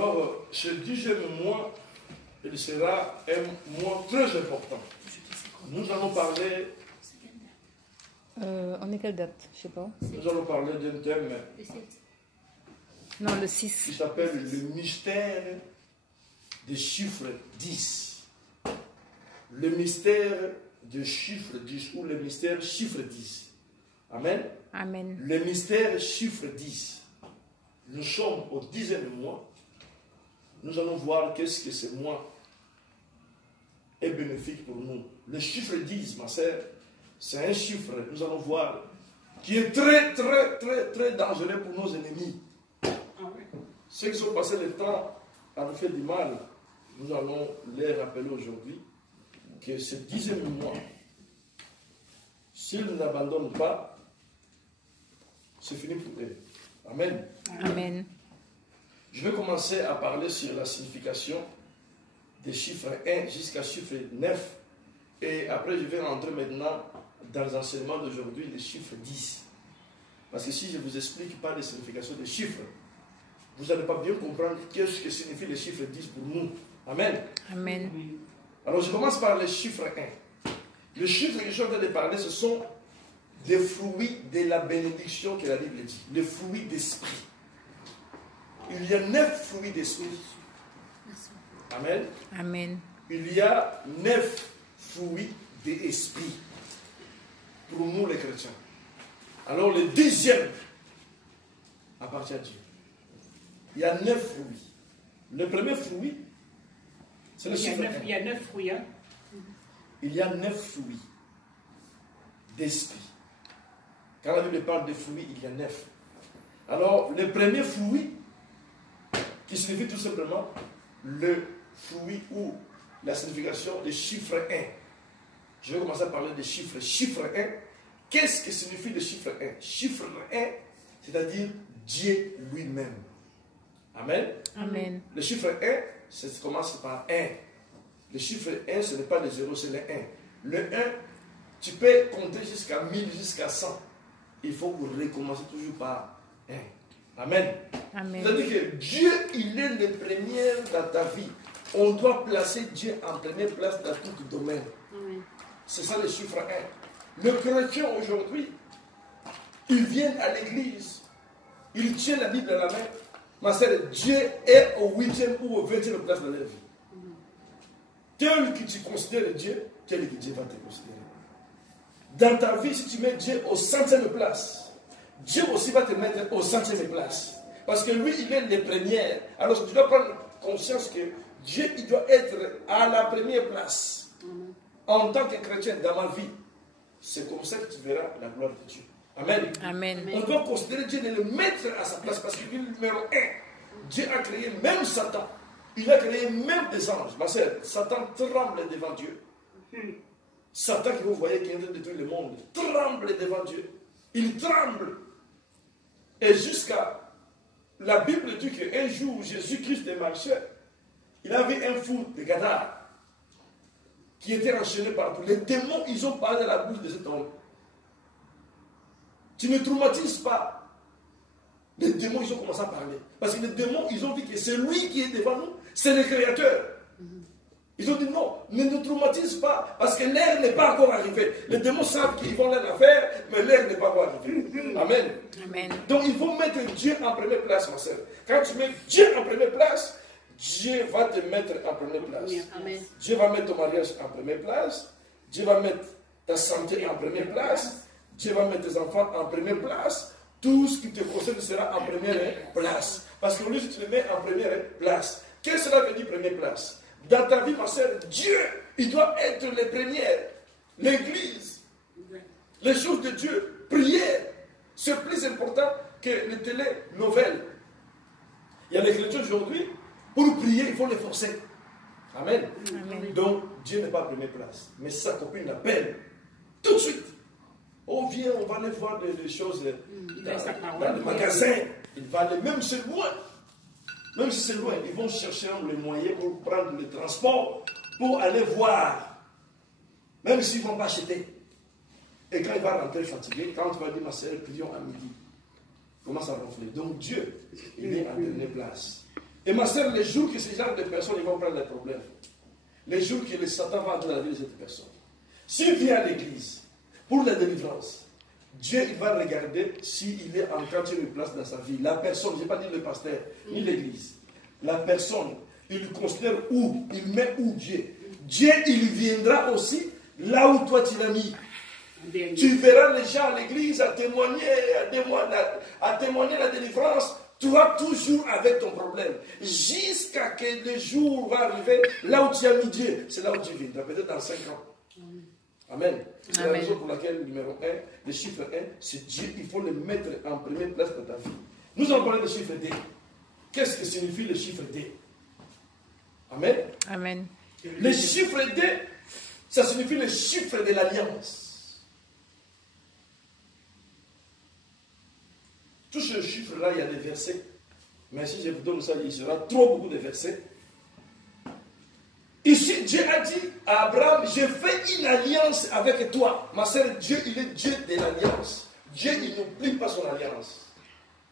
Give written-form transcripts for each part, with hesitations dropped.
Alors, ce 10e mois, il sera un mois très important. Nous allons parler... on est quelle date? Je ne sais pas. Nous allons parler d'un thème Non, le 6. qui s'appelle le mystère des chiffres 10. Le mystère des chiffres 10 ou le mystère chiffre 10. Amen. Amen. Le mystère chiffre 10. Nous sommes au 10e mois. Nous allons voir qu'est-ce que ce mois est bénéfique pour nous. Le chiffre 10, ma sœur, c'est un chiffre, nous allons voir, qui est très, très, très, très dangereux pour nos ennemis. Ceux qui ont passé le temps à nous faire du mal, nous allons les rappeler aujourd'hui que ce 10e mois, s'ils n'abandonnent pas, c'est fini pour eux. Amen. Amen. Je vais commencer à parler sur la signification des chiffres 1 jusqu'à chiffre 9. Et après, je vais rentrer maintenant dans les enseignements d'aujourd'hui, les chiffres 10. Parce que si je ne vous explique pas les significations des chiffres, vous n'allez pas bien comprendre qu'est-ce que signifie les chiffres 10 pour nous. Amen. Amen. Alors, je commence par les chiffres 1. Les chiffres que je suis en train de parler, ce sont des fruits de la bénédiction que la Bible dit. Les fruits d'esprit. Il y a 9 fruits d'esprit. Amen. Amen. Il y a 9 fruits d'esprit pour nous les chrétiens. Alors le 10e appartient à Dieu. Il y a 9 fruits. Le premier fruit, c'est le chiffre 1. Il y a 9 fruits. Hein? Il y a 9 fruits d'esprit. Quand la Bible parle de fruits, il y a 9. Alors, le premier fruit, qui signifie tout simplement le fruit ou la signification du chiffre 1. Je vais commencer à parler des chiffres. Chiffre 1, qu'est-ce que signifie le chiffre 1? Chiffre 1, c'est-à-dire Dieu lui-même. Amen. Amen. Le chiffre 1, ça commence par 1. Le chiffre 1, ce n'est pas le 0, c'est le 1. Le 1, tu peux compter jusqu'à 1000, jusqu'à 100. Il faut recommencer toujours par 1. Amen. Amen. C'est-à-dire que Dieu, il est le premier dans ta vie. On doit placer Dieu en première place dans tout domaine. C'est ça le chiffre 1. Le chrétien aujourd'hui, il vient à l'église, il tient la Bible à la main. Ma sœur, Dieu est au 8e ou au 20e place dans leur vie. Tel que tu considères Dieu, tel que Dieu va te considérer. Dans ta vie, si tu mets Dieu au 100e place, Dieu aussi va te mettre au 100e place. Parce que lui, il est le premier. Alors tu dois prendre conscience que Dieu, il doit être à la première place. En tant que chrétien, dans ma vie, c'est comme ça que tu verras la gloire de Dieu. Amen. Amen. On doit considérer Dieu et le mettre à sa place parce qu'il est le numéro 1. Dieu a créé même Satan. Il a créé même des anges. Ma sœur, Satan tremble devant Dieu. Satan que vous voyez qui est en train de détruire le monde, tremble devant Dieu. Il tremble. Et jusqu'à... La Bible dit qu'un jour, Jésus-Christ marchait. Il avait un fou de Gadara qui était enchaîné partout. Les démons, ils ont parlé à la bouche de cet homme. Tu ne traumatises pas. Les démons, ils ont commencé à parler. Parce que les démons, ils ont dit que c'est lui qui est devant nous, c'est le Créateur. Ils ont dit non, ne nous traumatise pas, parce que l'heure n'est pas encore arrivée. Les démons savent qu'ils vont leur affaire, mais l'heure n'est pas encore arrivée. Amen. Amen. Donc il faut mettre Dieu en première place, ma soeur. Quand tu mets Dieu en première place, Dieu va te mettre en première place. Amen. Dieu va mettre ton mariage en première place. Dieu va mettre ta santé en première place. Dieu va mettre tes enfants en première place. Tout ce qui te concerne sera en première place. Parce que lui, si tu le mets en première place, qu'est-ce que cela veut dire première place? Dans ta vie, ma soeur, Dieu, il doit être le premier. L'église, les choses de Dieu, prière, c'est plus important que les télénouvelles. Il y a des chrétiens aujourd'hui, pour prier, il faut les forcer. Amen. Amen. Donc, Dieu n'est pas à première place. Mais sa copine l'appelle tout de suite. Oh, viens, on va aller voir des choses dans le magasin. Il va aller, même si c'est loin. Même si c'est loin, ils vont chercher les moyens pour prendre le transport, pour aller voir. Même s'ils ne vont pas acheter. Et quand il va rentrer fatigué, quand tu vas dire, ma sœur, prions à midi, commence à ronfler. Donc Dieu, il est en dernière place. Et ma sœur, les jours que ces genre de personnes ils vont prendre des problèmes, les jours que le Satan va entrer dans la vie de cette personne, s'il vient à l'église pour la délivrance, Dieu il va regarder s'il est en train de une place dans sa vie. La personne, je n'ai pas dit le pasteur, ni l'église. La personne, il considère où, il met où Dieu. Dieu, il viendra aussi là où toi tu l'as mis. Tu verras les gens à l'église à témoigner la délivrance. Tu vas toujours avec ton problème. Jusqu'à ce que le jour va arriver, là où tu as mis Dieu, c'est là où Dieu viendra, peut-être dans 5 ans. Amen. C'est la raison pour laquelle le numéro 1, le chiffre 1, c'est Dieu. Il faut le mettre en première place de ta vie. Nous allons parler du chiffre D. Qu'est-ce que signifie le chiffre D? Amen. Amen. Le chiffre D, ça signifie le chiffre de l'alliance. Tout ce chiffre-là, il y a des versets. Mais si je vous donne ça, il sera trop beaucoup de versets. Ici, Dieu a dit à Abraham, je fais une alliance avec toi. Ma sœur, Dieu, il est Dieu de l'alliance. Dieu, il n'oublie pas son alliance.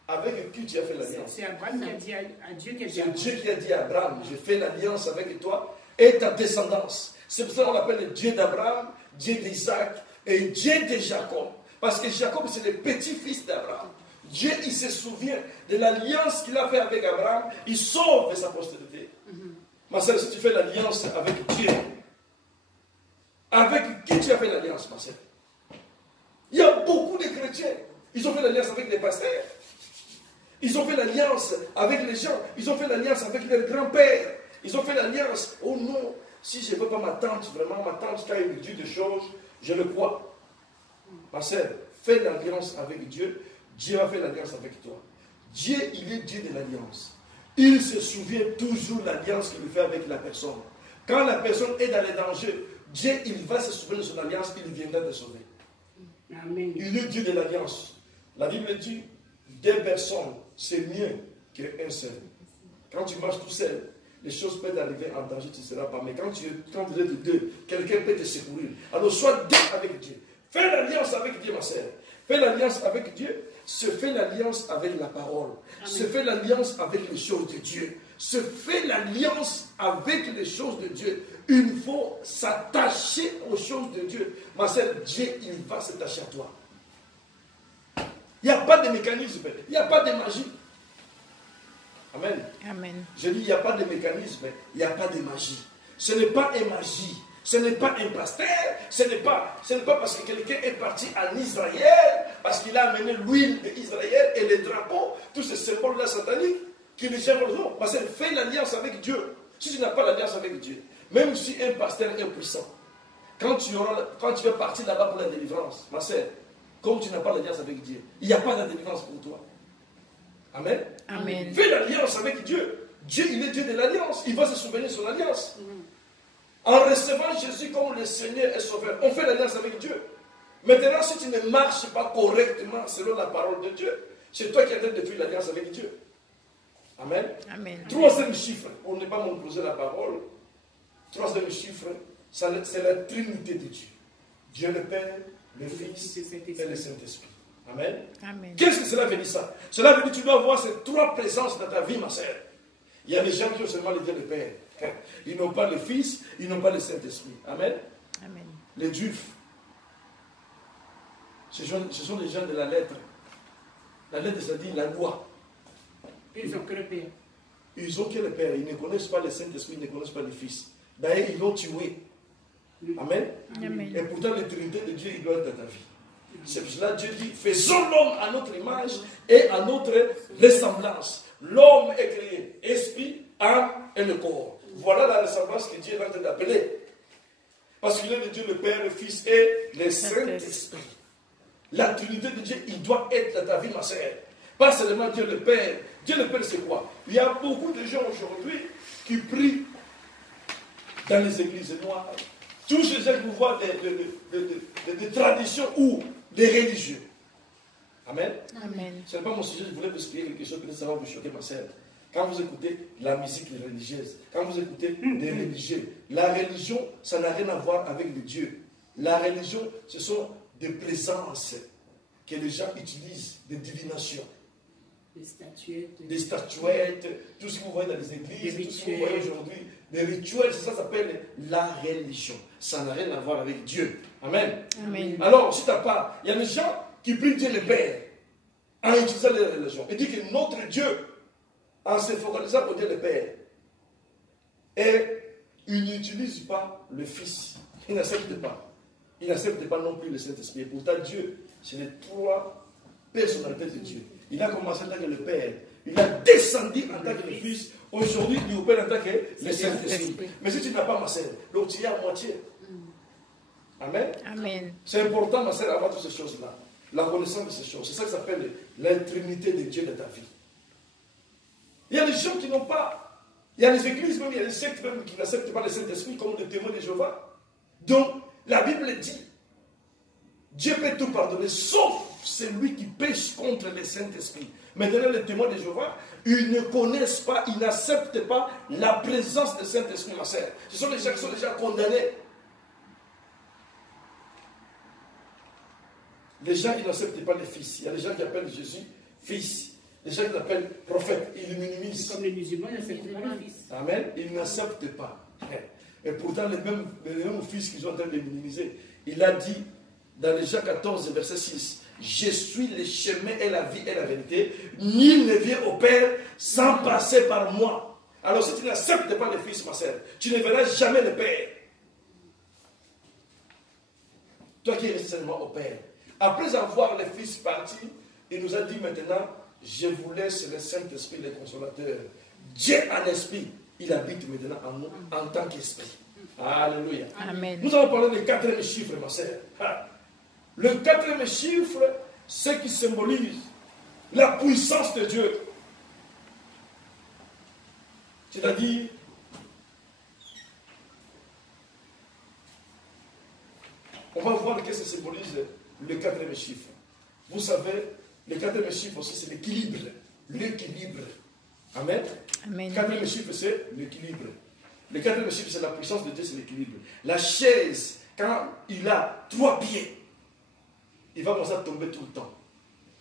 Avec qui tu as fait l'alliance? C'est Abraham qui a dit à Dieu qui a dit C'est Dieu qui a dit à Abraham, je fais l'alliance avec toi et ta descendance. C'est pour ça qu'on l'appelle le Dieu d'Abraham, Dieu d'Isaac et Dieu de Jacob. Parce que Jacob, c'est le petit-fils d'Abraham. Dieu, il se souvient de l'alliance qu'il a fait avec Abraham. Il sauve de sa postérité. Ma sœur, si tu fais l'alliance avec Dieu, avec qui tu as fait l'alliance, ma sœur? Il y a beaucoup de chrétiens. Ils ont fait l'alliance avec les pasteurs. Ils ont fait l'alliance avec les gens. Ils ont fait l'alliance avec leur grand-père. Ils ont fait l'alliance. Oh non, si je ne veux pas ma tante, vraiment, ma tante, quand elle me dit des choses, je le crois. Ma sœur, fais l'alliance avec Dieu. Dieu va faire l'alliance avec toi. Dieu, il est Dieu de l'alliance. Il se souvient toujours de l'alliance qu'il fait avec la personne. Quand la personne est dans les dangers, Dieu, il va se souvenir de son alliance, il viendra te sauver. Amen. Il est Dieu de l'alliance. La Bible dit, 2 personnes, c'est mieux qu'un seul. Quand tu marches tout seul, les choses peuvent arriver en danger, tu ne seras pas. Mais quand vous êtes 2, quelqu'un peut te secourir. Alors sois 2 avec Dieu. Fais l'alliance avec Dieu, ma sœur. Fais l'alliance avec Dieu. Se fait l'alliance avec la parole. Amen. Se fait l'alliance avec les choses de Dieu. Se fait l'alliance avec les choses de Dieu. Il faut s'attacher aux choses de Dieu. Ma sœur, Dieu, il va s'attacher à toi. Il n'y a pas de mécanisme. Il n'y a pas de magie. Amen. Amen. Je dis, il n'y a pas de mécanisme. Il n'y a pas de magie. Ce n'est pas une magie. Ce n'est pas un pasteur, ce n'est pas parce que quelqu'un est parti en Israël, parce qu'il a amené l'huile d'Israël et les drapeaux, tous ces symboles-là sataniques, qui les gens vont. Parce que fais l'alliance avec Dieu. Si tu n'as pas l'alliance avec Dieu, même si un pasteur est puissant, quand tu vas partir là-bas pour la délivrance, ma sœur, comme tu n'as pas l'alliance avec Dieu, il n'y a pas de délivrance pour toi. Amen. Amen. Fais l'alliance avec Dieu. Dieu, il est Dieu de l'alliance. Il va se souvenir de son alliance. En recevant Jésus comme le Seigneur et Sauveur, on fait l'alliance avec Dieu. Maintenant, si tu ne marches pas correctement selon la parole de Dieu, c'est toi qui es en train de faire l'alliance avec Dieu. Amen. Amen. Troisième chiffre, pour ne pas m'opposer la parole, troisième chiffre, c'est la Trinité de Dieu. Dieu le Père, le Fils et le Saint-Esprit. Amen. Amen. Qu'est-ce que cela veut dire ça? Cela veut dire que tu dois avoir ces 3 présences dans ta vie, ma sœur. Il y a des gens qui ont seulement le Dieu le Père. Ils n'ont pas le Fils, ils n'ont pas le Saint-Esprit. Amen. Amen. Les Juifs, ce sont les gens de la lettre. La lettre, c'est-à-dire la loi. Ils ont que le Père. Ils ont que le Père. Ils ne connaissent pas le Saint-Esprit, ils ne connaissent pas le Fils. D'ailleurs, ils l'ont tué. Amen. Amen. Et pourtant, l'autorité de Dieu, il doit être dans ta vie. C'est pour cela que Dieu dit, faisons l'homme à notre image et à notre ressemblance. L'homme est créé, esprit, âme et le corps. Voilà la ressemblance que Dieu est en train d'appeler. Parce qu'il est le Dieu, le Père, le Fils et le Saint-Esprit. La Trinité de Dieu, il doit être dans ta vie, ma sœur. Pas seulement Dieu le Père. Dieu le Père, c'est quoi? Il y a beaucoup de gens aujourd'hui qui prient dans les églises noires. Tous ces gens que vous voyez des traditions ou des religieux. Amen. Amen. Ce n'est pas mon sujet, je voulais vous expliquer quelque chose que ça va vous choquer, ma sœur. Quand vous écoutez la musique religieuse, quand vous écoutez des religieux, la religion, ça n'a rien à voir avec le Dieu. La religion, ce sont des présences que les gens utilisent, des divinations. Des des statuettes, tout ce que vous voyez dans les églises, Des tout ce que vous voyez rituels. aujourd'hui, des rituels, ça s'appelle la religion. Ça n'a rien à voir avec Dieu. Amen. Amen. Alors, si tu n'as pas, il y a des gens qui prient Dieu le Père en utilisant les religions. Il dit que notre Dieu, en se focalisant au Dieu le Père, et il n'utilise pas le Fils. Il n'accepte pas. Il n'accepte pas non plus le Saint-Esprit. Et pourtant, Dieu, c'est les trois personnalités de Dieu. Il a commencé en tant que le Père. Il a descendu en tant que le Fils. Aujourd'hui, il opère en tant que le Saint-Esprit. Mais si tu n'as pas ma sœur, donc tu es à moitié. Amen. Amen. C'est important, ma sœur, d'avoir toutes ces choses-là. La connaissance de ces choses. C'est ça que ça s'appelle l'intrinité de Dieu dans ta vie. Il y a des gens qui n'ont pas. Il y a des églises, même il y a des sectes même qui n'acceptent pas le Saint-Esprit, comme les témoins de Jéhovah. Donc, la Bible dit, Dieu peut tout pardonner, sauf celui qui pêche contre le Saint-Esprit. Maintenant, les témoins de Jéhovah, ils ne connaissent pas, ils n'acceptent pas la présence du Saint-Esprit, ma sœur. Ce sont les gens qui sont déjà condamnés. Les gens, ils n'acceptent pas les fils. Il y a des gens qui appellent Jésus fils. Les gens qui l'appellent prophète. Ils le minimisent. Comme les musulmans, ils n'acceptent pas le Fils. Amen. Ils n'acceptent pas. Et pourtant, les mêmes fils qu'ils sont en train de minimiser. Il a dit dans les Jean 14, verset 6, je suis le chemin et la vie et la vérité. Nul ne vient au Père sans passer par moi. Alors si tu n'acceptes pas le Fils, ma sœur, tu ne verras jamais le Père. Toi qui es resté seulement au Père. Après avoir le Fils parti, il nous a dit maintenant, je vous laisse le Saint-Esprit, le Consolateur. Dieu en esprit, il habite maintenant en nous en tant qu'esprit. Alléluia. Amen. Nous allons parler du quatrième chiffre, ma sœur. Le quatrième chiffre, c'est qui symbolise la puissance de Dieu. C'est-à-dire, on va voir qu'est-ce que symbolise le quatrième chiffre. Vous savez, le quatrième chiffre aussi, c'est l'équilibre. L'équilibre. Amen. Amen. Le quatrième chiffre, c'est l'équilibre. Le quatrième chiffre, c'est la puissance de Dieu, c'est l'équilibre. La chaise, quand il a 3 pieds, il va commencer à tomber tout le temps.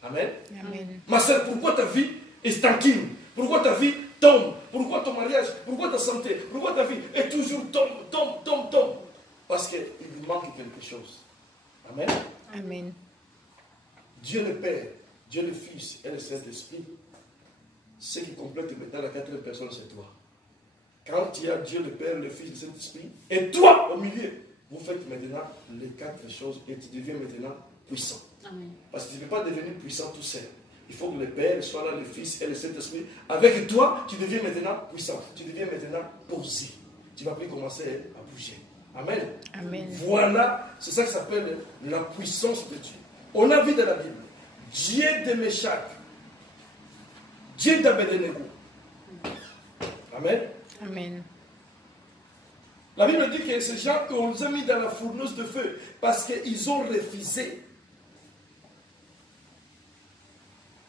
Amen. Amen. Ma soeur, pourquoi ta vie est stagnée? Pourquoi ta vie tombe? Pourquoi ton mariage? Pourquoi ta santé? Pourquoi ta vie est toujours tombe? Parce qu'il lui manque quelque chose. Amen. Amen. Dieu le Père, Dieu le Fils et le Saint-Esprit, ce qui complète maintenant la quatrième personne, c'est toi. Quand il y a Dieu le Père, le Fils et le Saint-Esprit, et toi au milieu, vous faites maintenant les 4 choses et tu deviens maintenant puissant. Amen. Parce que tu ne peux pas devenir puissant tout seul. Il faut que le Père soit là, le Fils et le Saint-Esprit. Avec toi, tu deviens maintenant puissant. Tu deviens maintenant posé. Tu vas plus commencer à bouger. Amen. Amen. Voilà, c'est ça qui s'appelle la puissance de Dieu. On a vu dans la Bible, Dieu de Méshach, Dieu d'Abednego. Amen. Amen. La Bible dit que ces gens, on les a mis dans la fourneuse de feu parce qu'ils ont refusé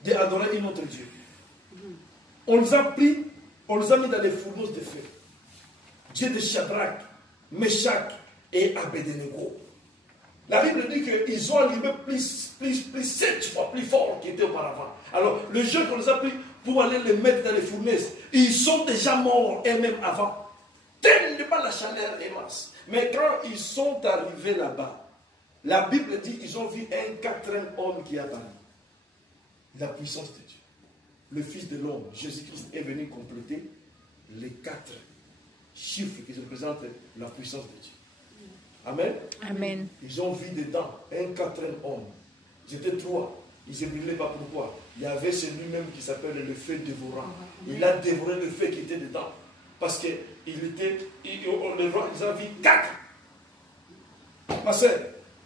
d'adorer un autre Dieu. On les a pris, on les a mis dans les fournaises de feu. Dieu de Shadrach, Meshach et Abednego. La Bible dit qu'ils ont allumé plus 7 fois plus fort qu'ils étaient auparavant. Alors, les gens qu'on les a pris pour aller les mettre dans les fournaises, ils sont déjà morts eux-mêmes avant. Tellement la chaleur est masse. Mais quand ils sont arrivés là-bas, la Bible dit qu'ils ont vu un 4e homme qui apparut. La puissance de Dieu. Le Fils de l'homme, Jésus-Christ, est venu compléter les 4 chiffres qui représentent la puissance de Dieu. Amen. Amen. Ils ont vu dedans un 4e homme. Ils étaient 3. Ils ne se brûlaient pas. Pourquoi? Il y avait celui-même qui s'appelle le feu dévorant. Il a dévoré le feu qui était dedans. Parce qu'ils ont vu 4. Ma soeur,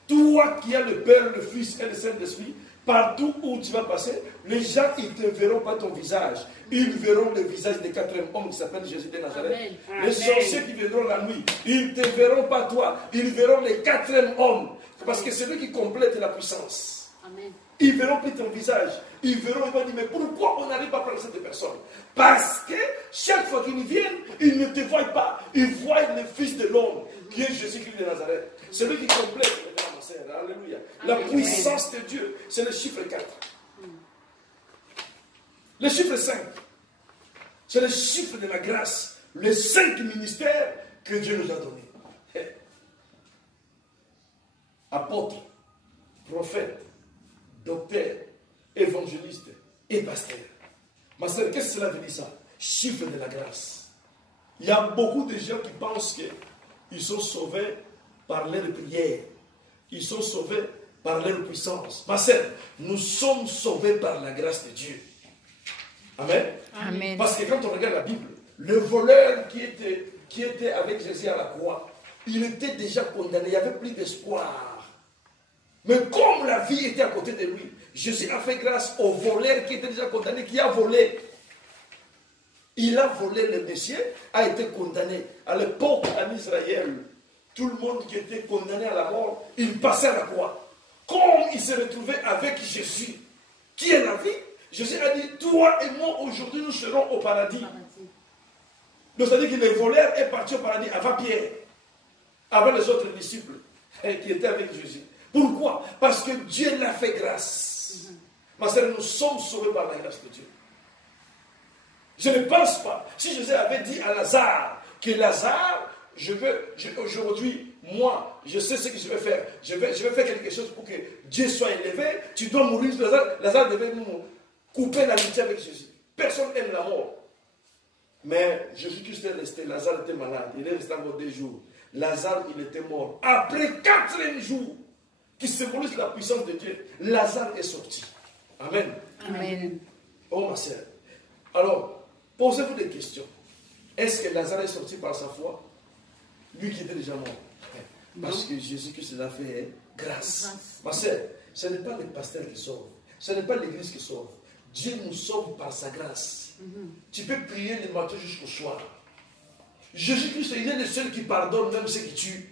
toi qui as le Père, le Fils et le Saint-Esprit, partout où tu vas passer, les gens, ils ne te verront pas ton visage. Ils verront le visage des 4e homme qui s'appelle Jésus de Nazareth. Amen. Les sorciers qui viendront la nuit, ils ne te verront pas toi. Ils verront les 4e homme. Parce que c'est lui qui complète la puissance. Amen. Ils verront plus ton visage. Ils verront, ils vont dire, mais pourquoi on n'arrive pas à prendre cette personne? Parce que chaque fois qu'ils viennent, ils ne te voient pas. Ils voient le Fils de l'homme, qui est Jésus-Christ de Nazareth. C'est lui qui complète, mesdames et sœurs. Alléluia. La puissance de Dieu, c'est le chiffre 4. Le chiffre 5, c'est le chiffre de la grâce. Les 5 ministères que Dieu nous a donnés. Apôtre, prophète, docteur, évangéliste et pasteur. Ma sœur, qu'est-ce que cela veut dire ça? Chiffre de la grâce. Il y a beaucoup de gens qui pensent qu'ils sont sauvés par leur prière. Ils sont sauvés par leur puissance. Ma sœur, nous sommes sauvés par la grâce de Dieu. Amen. Amen. Parce que quand on regarde la Bible, le voleur qui était avec Jésus à la croix, il était déjà condamné, il n'y avait plus d'espoir. Mais comme la vie était à côté de lui, Jésus a fait grâce au voleur qui était déjà condamné, qui a volé. Il a volé, le Messie a été condamné. À l'époque, en Israël, tout le monde qui était condamné à la mort, il passait à la croix. Comme il s'est retrouvé avec Jésus, qui est la vie, Jésus a dit, toi et moi, aujourd'hui, nous serons au paradis. Donc, c'est-à-dire que le voleur est parti au paradis avant Pierre, avant les autres disciples qui étaient avec Jésus. Pourquoi? Parce que Dieu l'a fait grâce. Ma sœur, nous sommes sauvés par la grâce de Dieu. Je ne pense pas, si Jésus avait dit à Lazare, que Lazare, aujourd'hui, moi, je sais ce que je vais faire. Je vais faire quelque chose pour que Dieu soit élevé. Tu dois mourir. Lazare devait nous couper l'amitié avec Jésus. Personne n'aime la mort. Mais Jésus-Christ est resté. Lazare était malade. Il est resté encore 2 jours. Lazare, il était mort. Après 4 jours, qui symbolise la puissance de Dieu, Lazare est sorti. Amen. Amen. Oh ma sœur. Alors, posez-vous des questions. Est-ce que Lazare est sorti par sa foi? Lui qui était déjà mort. Parce que Jésus-Christ l'a fait grâce. Ma sœur, ce n'est pas les pasteurs qui sauvent. Ce n'est pas l'église qui sauve. Dieu nous sauve par sa grâce. Tu peux prier le matin jusqu'au soir. Jésus-Christ, il est le seul qui pardonne même ceux qui tuent.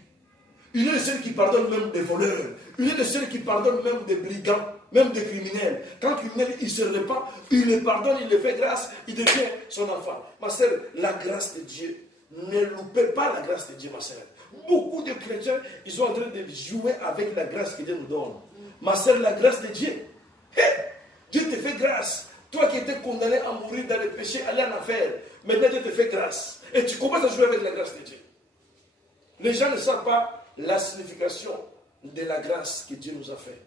Il est le seul qui pardonne même des voleurs. Il est le seul qui pardonne même des brigands, même des criminels. Quand un criminel, il se répand, il le pardonne, il le fait grâce, il devient son enfant. Ma sœur, la grâce de Dieu, ne loupez pas la grâce de Dieu, ma sœur. Beaucoup de chrétiens, ils sont en train de jouer avec la grâce que Dieu nous donne. Ma sœur, la grâce de Dieu. Dieu te fait grâce. Toi qui étais condamné à mourir dans le péché, aller en enfer, maintenant Dieu te fait grâce. Et tu commences à jouer avec la grâce de Dieu. Les gens ne savent pas la signification de la grâce que Dieu nous a fait.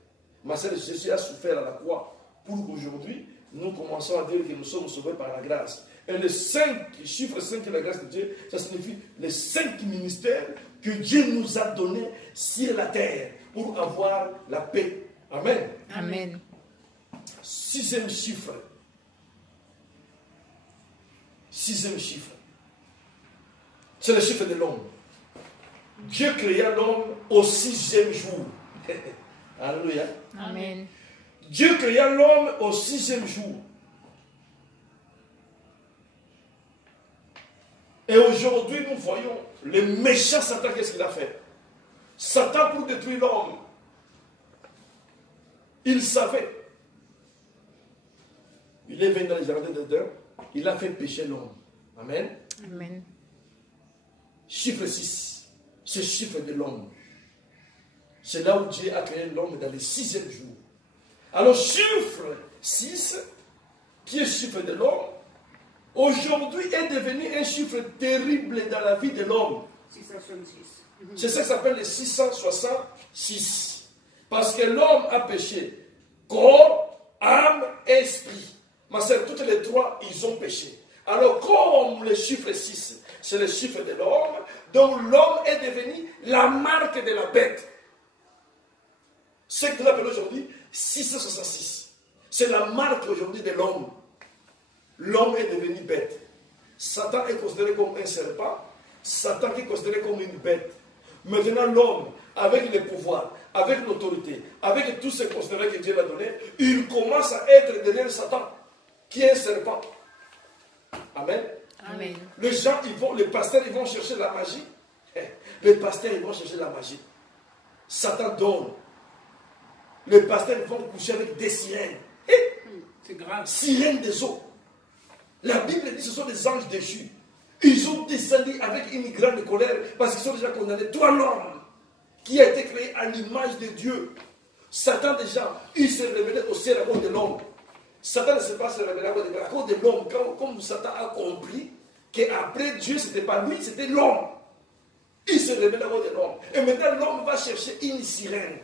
Ma sœur, Jésus a souffert à la croix pour qu'aujourd'hui, nous commençons à dire que nous sommes sauvés par la grâce. Et le chiffre 5 de la grâce de Dieu, ça signifie les 5 ministères que Dieu nous a donnés sur la terre pour avoir la paix. Amen. Amen. 6e chiffre. 6e chiffre. C'est le chiffre de l'homme. Dieu créa l'homme au 6e jour. Alléluia. Amen. Dieu créa l'homme au 6e jour. Et aujourd'hui, nous voyons le méchant Satan, qu'est-ce qu'il a fait? Satan, pour détruire l'homme, il savait. Il est venu dans les jardins d'Éden, il a fait pécher l'homme. Amen. Amen. Chiffre 6, c'est le chiffre de l'homme. C'est là où Dieu a créé l'homme dans le 6e jour. Alors, chiffre 6, qui est le chiffre de l'homme, aujourd'hui est devenu un chiffre terrible dans la vie de l'homme. 666. C'est ça qui s'appelle le 666. Parce que l'homme a péché. Corps, âme, esprit. Ma sœur, toutes les trois, ils ont péché. Alors, comme le chiffre 6, c'est le chiffre de l'homme, donc l'homme est devenu la marque de la bête. Ce que l'on appelle aujourd'hui 666. C'est la marque aujourd'hui de l'homme. L'homme est devenu bête. Satan est considéré comme un serpent. Satan est considéré comme une bête. Maintenant, l'homme, avec le pouvoir, avec l'autorité, avec tout ce considéré que Dieu l'a donné, il commence à être derrière Satan, qui est un serpent. Amen. Amen. Les gens, les pasteurs, ils vont chercher la magie. Les pasteurs, ils vont chercher la magie. Satan donne. Les pasteurs, ils vont coucher avec des sirènes. C'est grave. Sirènes des eaux. La Bible dit que ce sont des anges déchus. Ils ont descendu avec une grande colère parce qu'ils sont déjà condamnés. Toi, l'homme qui a été créé à l'image de Dieu. Satan déjà, il s'est révélé au ciel à cause de l'homme. Satan ne s'est pas se révéler à cause de l'homme. Comme Satan a compris qu'après Dieu, ce n'était pas lui, c'était l'homme. Il se révèle à cause de l'homme. Et maintenant, l'homme va chercher une sirène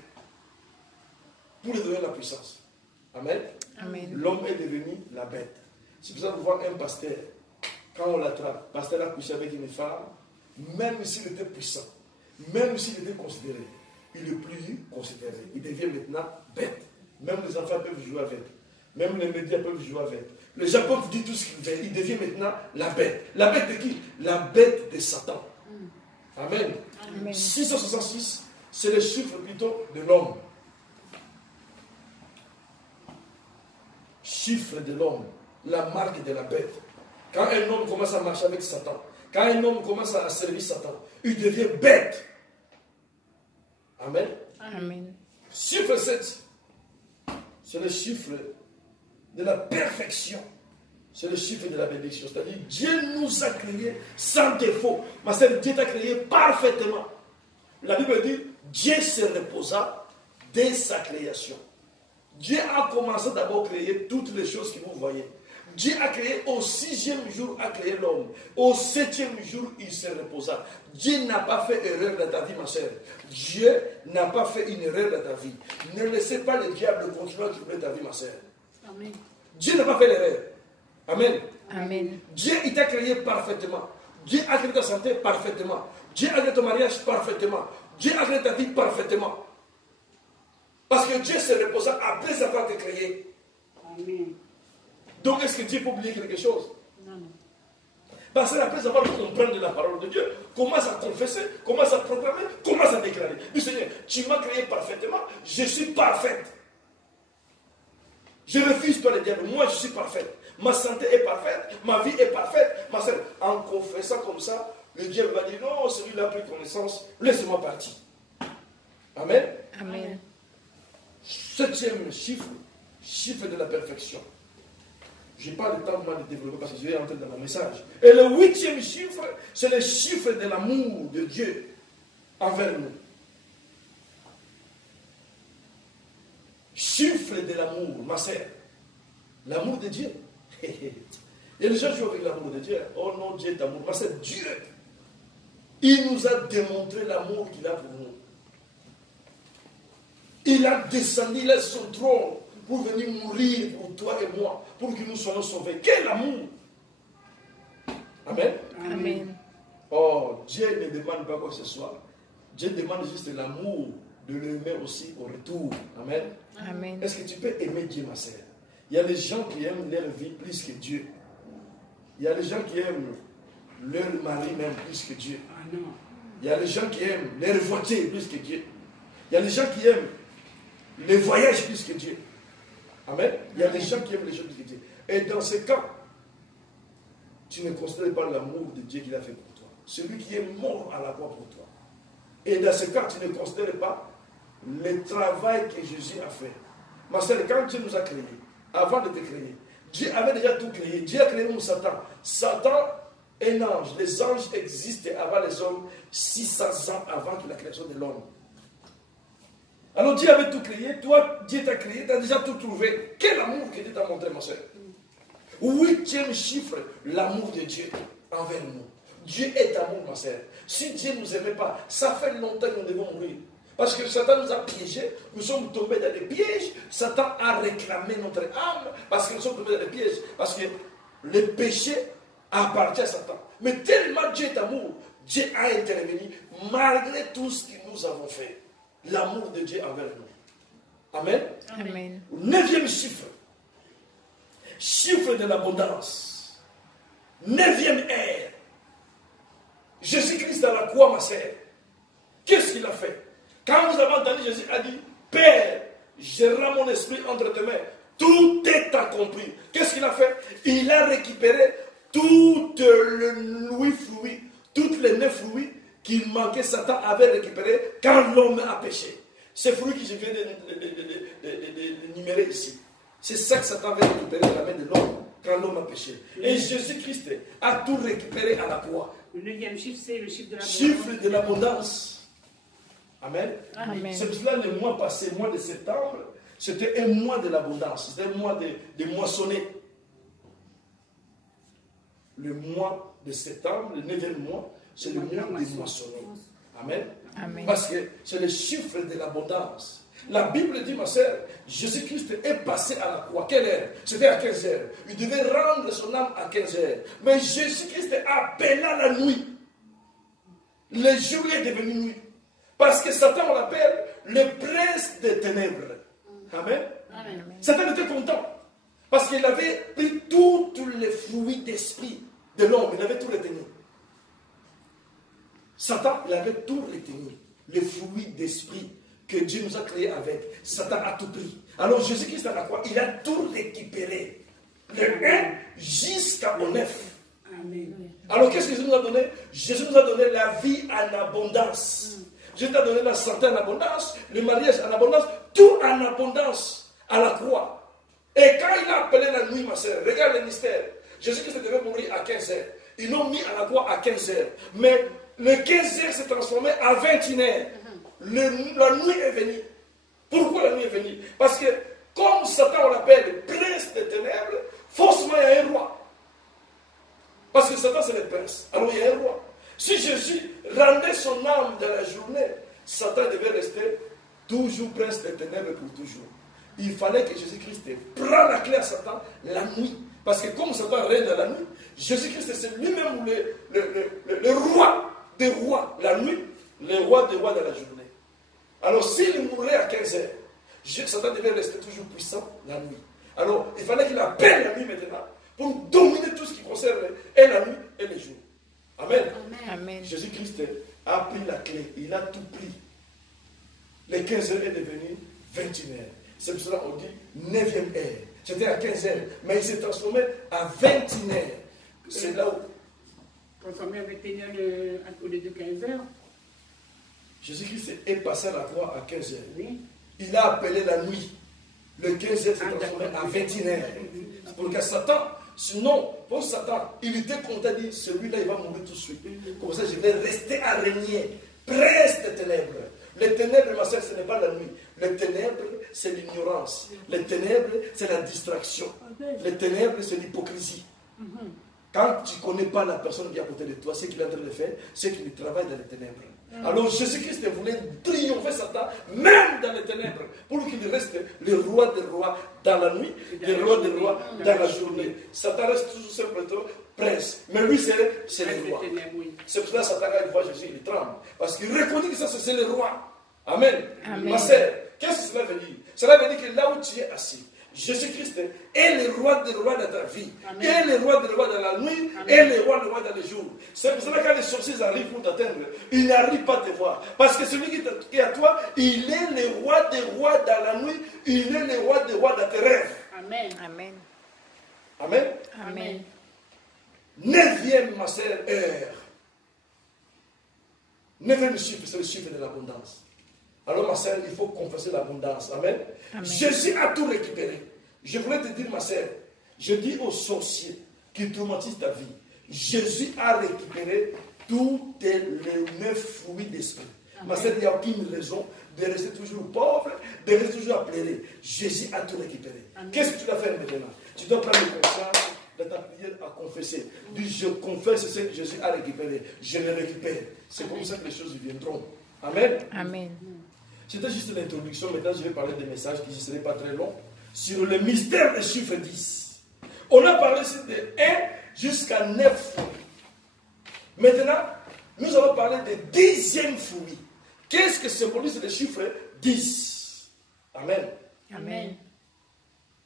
pour lui donner la puissance. Amen. Amen. L'homme est devenu la bête. C'est pour ça que vous voyez un pasteur, quand on l'attrape, le pasteur a couché avec une femme, même s'il était puissant, même s'il était considéré, il n'est plus considéré. Il devient maintenant bête. Même les enfants peuvent jouer avec. Même les médias peuvent jouer avec. Les gens peuvent dire tout ce qu'ils veulent. Il devient maintenant la bête. La bête de qui? La bête de Satan. Amen. Amen. 666, c'est le chiffre plutôt de l'homme. Chiffre de l'homme, la marque de la bête. Quand un homme commence à marcher avec Satan, quand un homme commence à servir Satan, il devient bête. Amen. Amen. Chiffre 7, c'est le chiffre de la perfection. C'est le chiffre de la bénédiction. C'est-à-dire, Dieu nous a créés sans défaut. Ma sœur, Dieu t'a créé parfaitement. La Bible dit, Dieu se reposa dès sa création. Dieu a commencé d'abord à créer toutes les choses que vous voyez. Dieu a créé au 6e jour, a créé l'homme. Au 7e jour, il se reposa. Dieu n'a pas fait erreur dans ta vie, ma sœur. Dieu n'a pas fait une erreur dans ta vie. Ne laissez pas le diable continuer à troubler ta vie, ma sœur. Amen. Dieu n'a pas fait l'erreur. Amen. Amen. Dieu, il t'a créé parfaitement. Dieu a créé ta santé parfaitement. Dieu a créé ton mariage parfaitement. Dieu a créé ta vie parfaitement. Parce que Dieu se reposa après avoir te créé. Amen. Donc, est-ce que Dieu peut oublier quelque chose? Non, non. Parce qu'après avoir compris de la parole de Dieu, commence à confesser, commence à proclamer, commence à déclarer. Oui, Seigneur, tu m'as créé parfaitement, je suis parfaite. Je refuse pas le diable, moi je suis parfaite. Ma santé est parfaite, ma vie est parfaite. Ma soeur, en confessant comme ça, le diable va dire non, celui-là a pris connaissance, laisse-moi partir. Amen. Amen. 7e chiffre, chiffre de la perfection. Je n'ai pas le temps moi de développer parce que je vais entrer dans mon message. Et le 8e chiffre, c'est le chiffre de l'amour de Dieu envers nous. Chiffre de l'amour, ma sœur. L'amour de Dieu. Il y a des gens qui jouent avec l'amour de Dieu. Oh non, Dieu est amour. Ma sœur, Dieu, il nous a démontré l'amour qu'il a pour nous. Il a descendu, il a son trône pour venir mourir pour toi et moi, pour que nous soyons sauvés. Quel amour! Amen. Amen. Oh, Dieu ne demande pas quoi que ce soit. Dieu demande juste l'amour de l'aimer aussi au retour. Amen. Amen. Est-ce que tu peux aimer Dieu, ma sœur? Il y a des gens qui aiment leur vie plus que Dieu. Il y a des gens qui aiment leur mari même plus que Dieu. Ah non. Il y a des gens qui aiment leur voiture plus que Dieu. Il y a des gens qui aiment les voyages plus que Dieu. Amen. Il y a des gens qui aiment les choses plus que Dieu. Et dans ce cas, tu ne considères pas l'amour de Dieu qu'il a fait pour toi. Celui qui est mort à la croix pour toi. Et dans ce cas, tu ne considères pas le travail que Jésus a fait. Ma sœur, quand Dieu nous a créés, avant de te créer, Dieu avait déjà tout créé. Dieu a créé mon Satan. Satan, un ange. Les anges existaient avant les hommes, 600 ans avant la création de l'homme. Alors Dieu avait tout créé. Toi, Dieu t'a créé, tu as déjà tout trouvé. Quel amour que Dieu t'a montré, ma soeur. 8e chiffre, l'amour de Dieu envers nous. Dieu est amour, ma soeur. Si Dieu ne nous aimait pas, ça fait longtemps que nous devons mourir. Parce que Satan nous a piégés, nous sommes tombés dans des pièges. Satan a réclamé notre âme parce que nous sommes tombés dans des pièges. Parce que le péché appartient à Satan. Mais tellement Dieu est amour, Dieu a intervenu malgré tout ce que nous avons fait. L'amour de Dieu envers nous. Amen. Amen. 9e chiffre. Chiffre de l'abondance. 9e ère. Jésus-Christ dans la croix, ma sœur. Qu'est-ce qu'il a fait? Quand vous avez entendu, Jésus a dit, Père, je rends mon esprit entre tes mains. Tout est accompli. Qu'est-ce qu'il a fait? Il a récupéré toutes les 9 fruits qu'il manquait, Satan avait récupéré quand l'homme a péché. Ces fruits que je viens de numérer ici. C'est ça que Satan avait récupéré dans la main de l'homme quand l'homme a péché. Et Jésus-Christ a tout récupéré à la croix. Le 9e chiffre, c'est le chiffre de l'abondance. Chiffre de l'abondance. Amen. Amen. C'est pour cela, le mois passé, mois de septembre, c'était un mois de l'abondance, c'était un mois de moissonner. Le mois de septembre, le 9e mois, c'est le mois de moissonner. Amen. Amen. Parce que c'est le chiffre de l'abondance. La Bible dit, ma sœur, Jésus-Christ est passé à la croix. Quelle heure? C'était à 15 heures. Il devait rendre son âme à 15 heures. Mais Jésus-Christ appela la nuit. Le jour est devenu nuit. Parce que Satan, on l'appelle le prince des ténèbres. Amen. Amen. Satan était content. Parce qu'il avait pris tous les fruits d'esprit de l'homme. Il avait tout retenu. Satan, il avait tout retenu. Les fruits d'esprit que Dieu nous a créés avec. Satan a tout pris. Alors Jésus-Christ à la croix, il a tout récupéré. Le 1 jusqu'au 9. Amen. Alors qu'est-ce que Jésus nous a donné? Jésus nous a donné la vie en abondance. Jésus t'a donné la santé en abondance, le mariage en abondance, tout en abondance à la croix. Et quand il a appelé la nuit, ma soeur, regarde le mystère. Jésus-Christ devait mourir à 15 heures. Ils l'ont mis à la croix à 15 heures. Mais le 15 heures s'est transformé à 21 heures. La nuit est venue. Pourquoi la nuit est venue? Parce que, comme Satan, on l'appelle prince des ténèbres, forcément il y a un roi. Parce que Satan, c'est le prince. Alors il y a un roi. Si Jésus rendait son âme dans la journée, Satan devait rester toujours prince des ténèbres pour toujours. Il fallait que Jésus-Christ prenne la clé à Satan la nuit. Parce que comme Satan règne dans la nuit, Jésus-Christ c'est lui-même le roi des rois la nuit, le roi des rois dans la journée. Alors s'il mourait à 15 heures, Satan devait rester toujours puissant la nuit. Alors il fallait qu'il appelle la nuit maintenant pour dominer tout ce qui concerne et la nuit et le jour. Amen. Amen. Jésus-Christ a pris la clé, il a tout pris. Les 15 heures est devenu 21 heures. C'est pour cela qu'on dit 9e heure. C'était à 15 heures, mais il s'est transformé à 21 heures. C'est là où. Transformé à 21 heures au lieu de 15 heures. Jésus-Christ est passé à la croix à 15 heures. Oui. Il a appelé la nuit. Le 15 heures s'est transformé à 21 heures. C'est pour que Satan, sinon, pour Satan, il était content de dire, celui-là, il va mourir tout de suite. Comme ça, je vais rester à régner, presque des ténèbres. Les ténèbres, ma soeur, ce n'est pas la nuit. Les ténèbres, c'est l'ignorance. Les ténèbres, c'est la distraction. Les ténèbres, c'est l'hypocrisie. Quand tu ne connais pas la personne qui est à côté de toi, ce qu'il est en train de faire, c'est qu'il travaille dans les ténèbres. Alors Jésus-Christ voulait triompher Satan, même dans les ténèbres, pour qu'il reste le roi des rois dans la nuit, le roi des rois dans la journée. Satan reste toujours simplement prince, mais lui c'est le roi. C'est pour ça que Satan, quand il voit Jésus, il tremble, parce qu'il reconnaît que ça c'est le roi. Amen. Ma sœur, qu'est-ce que cela veut dire? Cela veut dire que là où tu es assis, Jésus-Christ est le roi des rois dans ta vie. Il est le roi des rois dans la nuit. Et le roi des rois dans le jour. C'est pour cela que quand les sorciers arrivent pour t'atteindre, ils n'arrivent pas à te voir. Parce que celui qui est à toi, il est le roi des rois dans la nuit. Il est le roi des rois dans tes rêves. Amen. Amen. Amen. Amen. 9e, ma sœur, heure. 9e chiffre, c'est le chiffre de l'abondance. Alors, ma sœur, il faut confesser l'abondance. Amen. Amen. Jésus a tout récupéré. Je voulais te dire, ma sœur, je dis aux sorciers qui traumatisent ta vie, Jésus a récupéré tous les 9 fruits d'esprit. Ma sœur, il n'y a aucune raison de rester toujours pauvre, de rester toujours à pleurer. Jésus a tout récupéré. Qu'est-ce que tu dois faire maintenant? Tu dois prendre conscience de ta prière à confesser. Dis, je confesse ce que Jésus a récupéré. Je le récupère. C'est comme ça que les choses viendront. Amen. Amen. C'était juste l'introduction. Maintenant, je vais parler des messages qui ne seraient pas très longs. Sur le mystère des chiffres 10. On a parlé de 1 jusqu'à 9 fruits. Maintenant, nous allons parler des 10e fruits. Qu'est-ce que symbolise le chiffre 10? Amen. Amen.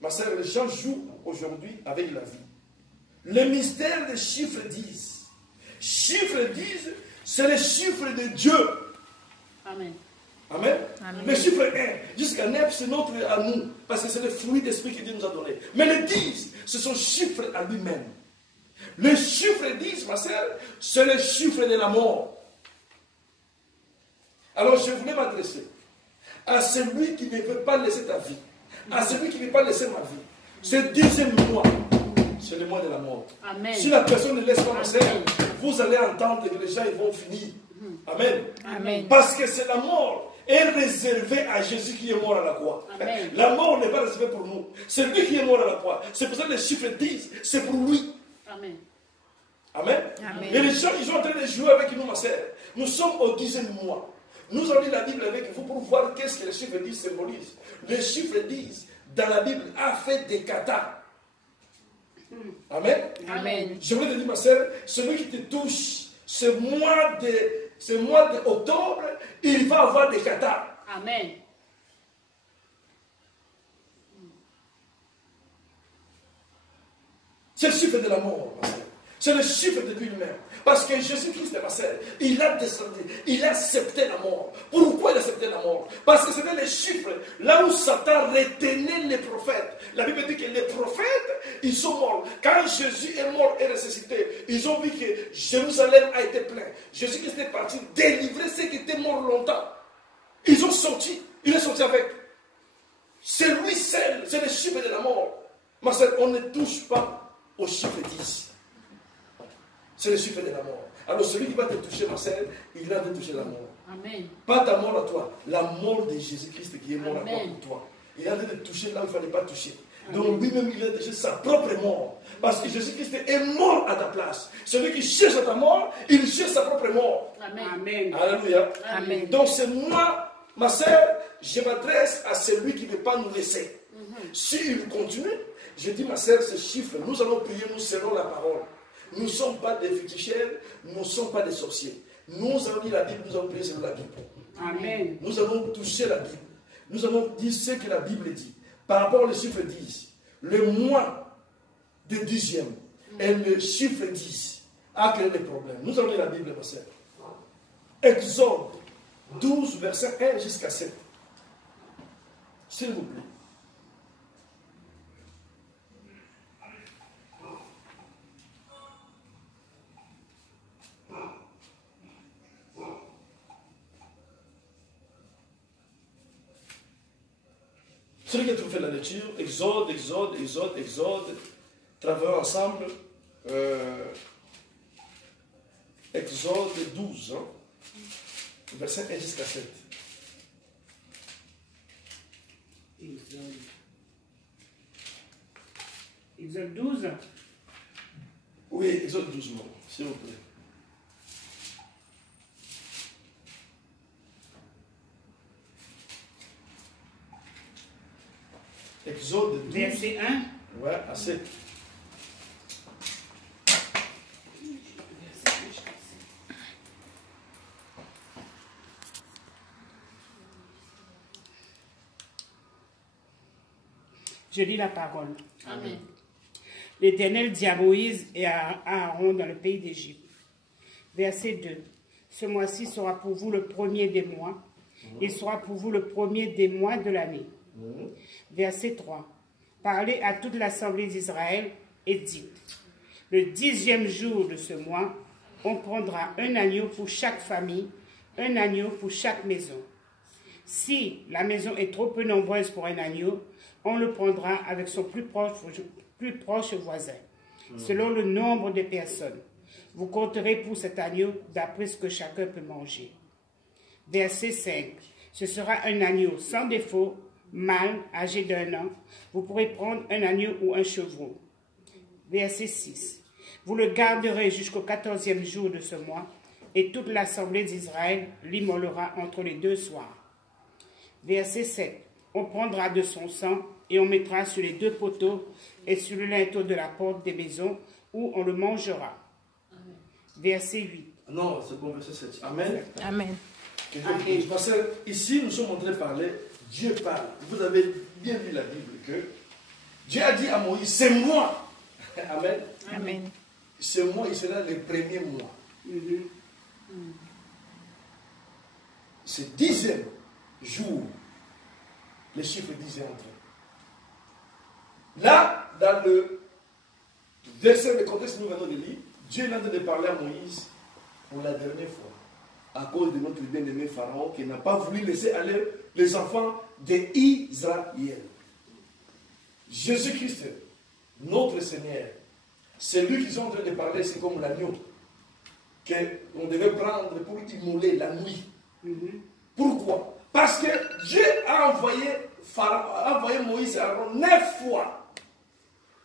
Ma sœur, les gens jouent aujourd'hui avec la vie. Le mystère des chiffres 10. Chiffre 10, c'est le chiffre de Dieu. Amen. Amen. Amen. Le chiffre 1 jusqu'à 9, c'est notre à nous, parce que c'est le fruit d'esprit que Dieu nous a donné. Mais le 10, c'est son chiffre à lui-même. Le chiffre 10, ma sœur, c'est le chiffre de la mort. Alors je voulais m'adresser à celui qui ne veut pas laisser ta vie, à celui qui ne veut pas laisser ma vie. Ce 10e mois, c'est le mois de la mort. Amen. Si la personne ne laisse pas ma sœur, vous allez entendre que les gens ils vont finir. Amen. Amen. Parce que c'est la mort est réservée à Jésus qui est mort à la croix. Amen. La mort n'est pas réservée pour nous. C'est lui qui est mort à la croix. C'est pour ça que les chiffres disent, c'est pour lui. Amen. Amen. Amen. Et les gens, ils sont en train de jouer avec nous, ma sœur. Nous sommes au 10e mois. Nous allons lire la Bible avec vous pour voir qu'est-ce que les chiffres 10 symbolisent. Les chiffres 10, dans la Bible, a fait des katas. Amen. Amen. Je voulais te dire, ma sœur, celui qui te touche, ce mois d'octobre, il va avoir des katas. Amen. C'est le chiffre de la mort, ma sœur. C'est le chiffre de lui-même. Parce que Jésus-Christ, ma sœur, il a descendu, il a accepté la mort. Pourquoi il a accepté la mort? Parce que c'était les chiffres, là où Satan retenait les prophètes. La Bible dit que les prophètes, ils sont morts. Quand Jésus est mort et ressuscité, ils ont vu que Jérusalem a été plein. Jésus-Christ est parti délivrer ceux qui étaient morts longtemps. Ils ont sorti, il est sorti avec. C'est lui seul, c'est le chiffre de la mort. Ma sœur, on ne touche pas au chiffre 10. C'est le chiffre de la mort. Alors celui qui va te toucher, ma sœur, il va te toucher la mort. Amen. Pas ta mort à toi, la mort de Jésus-Christ qui est mort à toi Amen. pour toi. Il a te toucher là où il ne fallait pas toucher. Donc lui-même, il a touché sa propre mort. Parce que Jésus-Christ est mort à ta place. Celui qui cherche ta mort, il cherche sa propre mort. Amen. Amen. Alléluia. Amen. Donc c'est moi, ma sœur, je m'adresse à celui qui ne veut pas nous laisser. S'il continue, je dis, ma sœur, ce chiffre, nous allons prier nous selon la parole. Nous ne sommes pas des féticheurs, nous ne sommes pas des sorciers. Nous avons dit la Bible, nous allons prier selon la Bible. Amen. Nous allons toucher la Bible. Nous allons dire ce que la Bible dit. Par rapport au chiffre 10, le mois de 10e et le chiffre 10 a créé des problèmes. Nous allons lire la Bible, ma sœur. Exode 12, verset 1 jusqu'à 7. S'il vous plaît. Celui qui a tout fait la lecture, Exode. Travaillons ensemble. Exode 12, verset 1 jusqu'à 7. Exode 12. Oui, Exode 12, s'il vous plaît. Exode 12. Verset 1. Ouais, à 7. Je lis la parole. Amen. L'Éternel dit à Moïse et à Aaron dans le pays d'Égypte. Verset 2. Ce mois-ci sera pour vous le premier des mois. Il sera pour vous le premier des mois de l'année. Verset 3. Parlez à toute l'assemblée d'Israël et dites, le 10e jour de ce mois, on prendra un agneau pour chaque famille, un agneau pour chaque maison. Si la maison est trop peu nombreuse pour un agneau, on le prendra avec son plus proche voisin, selon le nombre de personnes. Vous compterez pour cet agneau d'après ce que chacun peut manger. Verset 5. Ce sera un agneau sans défaut, mâle, âgé d'1 an. Vous pourrez prendre un agneau ou un chevreau. Verset 6. Vous le garderez jusqu'au 14e jour de ce mois, et toute l'assemblée d'Israël l'immolera entre les 2 soirs. Verset 7. On prendra de son sang et on mettra sur les 2 poteaux et sur le linteau de la porte des maisons où on le mangera. Amen. Verset 8. Non, c'est bon, verset 7. Amen. Amen. Parce que ici, nous sommes en train de parler, Dieu parle. Vous avez bien lu la Bible que Dieu a dit à Moïse, c'est moi. Amen. Amen. C'est moi, il sera le premier mois. C'est 10e jour. Les chiffres 10 est entré. Là, dans le verset, le contexte que nous venons de lire, Dieu est en train de parler à Moïse pour la dernière fois. À cause de notre bien-aimé Pharaon qui n'a pas voulu laisser aller les enfants d'Israël. Jésus-Christ, notre Seigneur, c'est lui qui sont en train de parler, c'est comme l'agneau qu'on devait prendre pour immoler la nuit. Pourquoi? Parce que Dieu a envoyé Moïse et Aaron 9 fois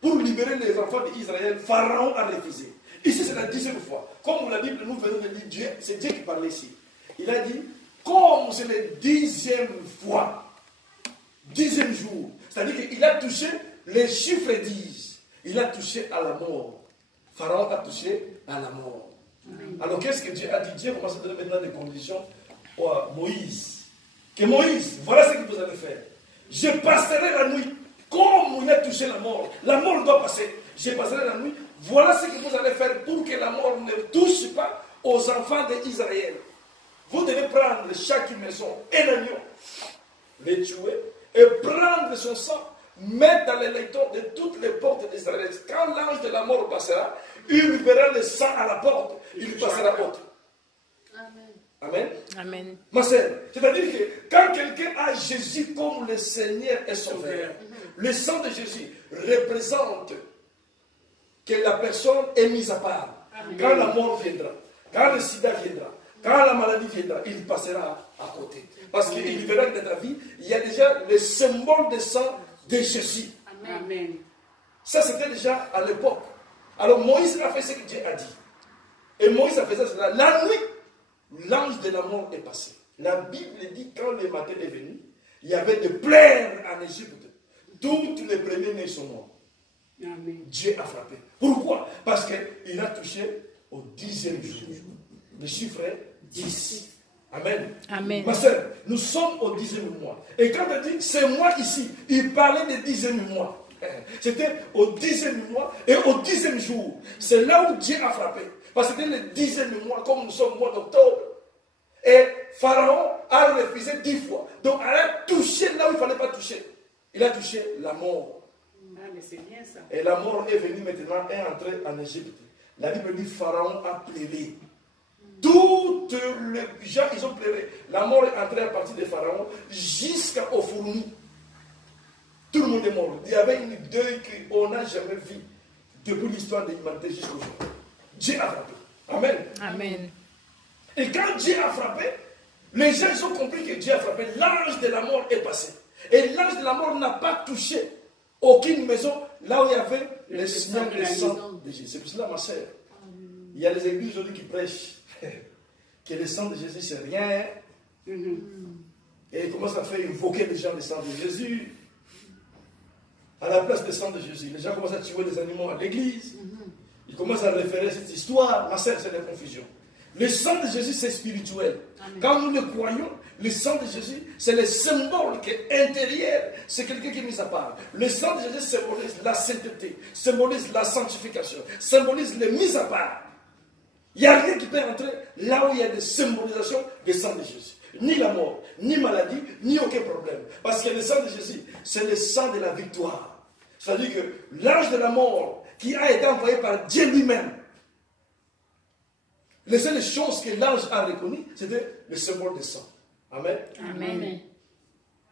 pour libérer les enfants d'Israël. Pharaon a refusé. Ici, c'est la 10e fois. Comme la Bible nous venons de dire, c'est Dieu qui parlait ici. Il a dit, comme c'est la 10e fois, 10e jour, c'est-à-dire qu'il a touché, les chiffres disent, il a touché à la mort. Pharaon a touché à la mort. Alors qu'est-ce que Dieu a dit? Dieu commence à donner maintenant des conditions à Moïse. Que Moïse, voilà ce que vous allez faire. Je passerai la nuit, comme il a touché la mort. La mort doit passer. Je passerai la nuit. Voilà ce que vous allez faire pour que la mort ne touche pas aux enfants d'Israël. Vous devez prendre chaque maison et l'agneau, les tuer et prendre son sang, mettre dans les lecteurs de toutes les portes d'Israël. Quand l'ange de la mort passera, il verra le sang à la porte, il passera autre. Amen. Amen. Amen. Ma sœur, c'est-à-dire que quand quelqu'un a Jésus comme le Seigneur et Sauveur, le sang de Jésus représente que la personne est mise à part. Amen. Quand la mort viendra, quand le sida viendra, quand la maladie viendra, il passera à côté. Parce qu'il verra que dans ta vie, il y a déjà le symbole de sang de Jésus. Amen. Ça, c'était déjà à l'époque. Alors Moïse a fait ce que Dieu a dit. Et Moïse a fait ça. La nuit, l'ange de la mort est passé. La Bible dit quand le matin est venu, il y avait des plaies en Égypte. Toutes les premiers-nés sont morts. Amen. Dieu a frappé. Pourquoi? Parce qu'il a touché au 10e jour. Le chiffre est 10. Amen. Amen. Ma soeur, nous sommes au 10e mois. Et quand on dit c'est moi ici, il parlait du 10e mois. C'était au 10e mois et au 10e jour. C'est là où Dieu a frappé. Parce que c'était le 10e mois, comme nous sommes au mois d'octobre. Et Pharaon a refusé 10 fois. Donc, elle a touché là où il ne fallait pas toucher. Il a touché la mort. Ah, mais c'est bien ça. Et la mort est venue maintenant, est entrée en Égypte. La Bible dit Pharaon a pleuré. Toutes les gens, ils ont pleuré. La mort est entrée à partir de Pharaon jusqu'aux fourmis. Tout le monde est mort. Il y avait une deuil qu'on n'a jamais vu depuis l'histoire de l'humanité jusqu'à aujourd'hui. Dieu a frappé. Amen. Amen. Et quand Dieu a frappé, les gens ils ont compris que Dieu a frappé. L'ange de la mort est passé. Et l'ange de la mort n'a pas touché aucune maison là où il y avait le signal de sang de Jésus. C'est pour cela, ma soeur, il y a les églises aujourd'hui qui prêchent que le sang de Jésus, c'est rien. Et ils commencent à faire invoquer les gens le sang de Jésus. À la place du sang de Jésus, les gens commencent à tuer des animaux à l'église. Ils commencent à référer cette histoire. Ma sœur, c'est la confusion. Le sang de Jésus, c'est spirituel. Amen. Quand nous le croyons, le sang de Jésus, c'est le symbole qui est intérieur. C'est quelqu'un qui est mis à part. Le sang de Jésus symbolise la sainteté, symbolise la sanctification, symbolise les mises à part. Il n'y a rien qui peut entrer là où il y a des symbolisations du sang de Jésus. Ni la mort, ni maladie, ni aucun problème. Parce que le sang de Jésus, c'est le sang de la victoire. C'est-à-dire que l'ange de la mort, qui a été envoyé par Dieu lui-même, les seules choses que l'ange a reconnues, c'était le symbole de sang. Amen. Amen.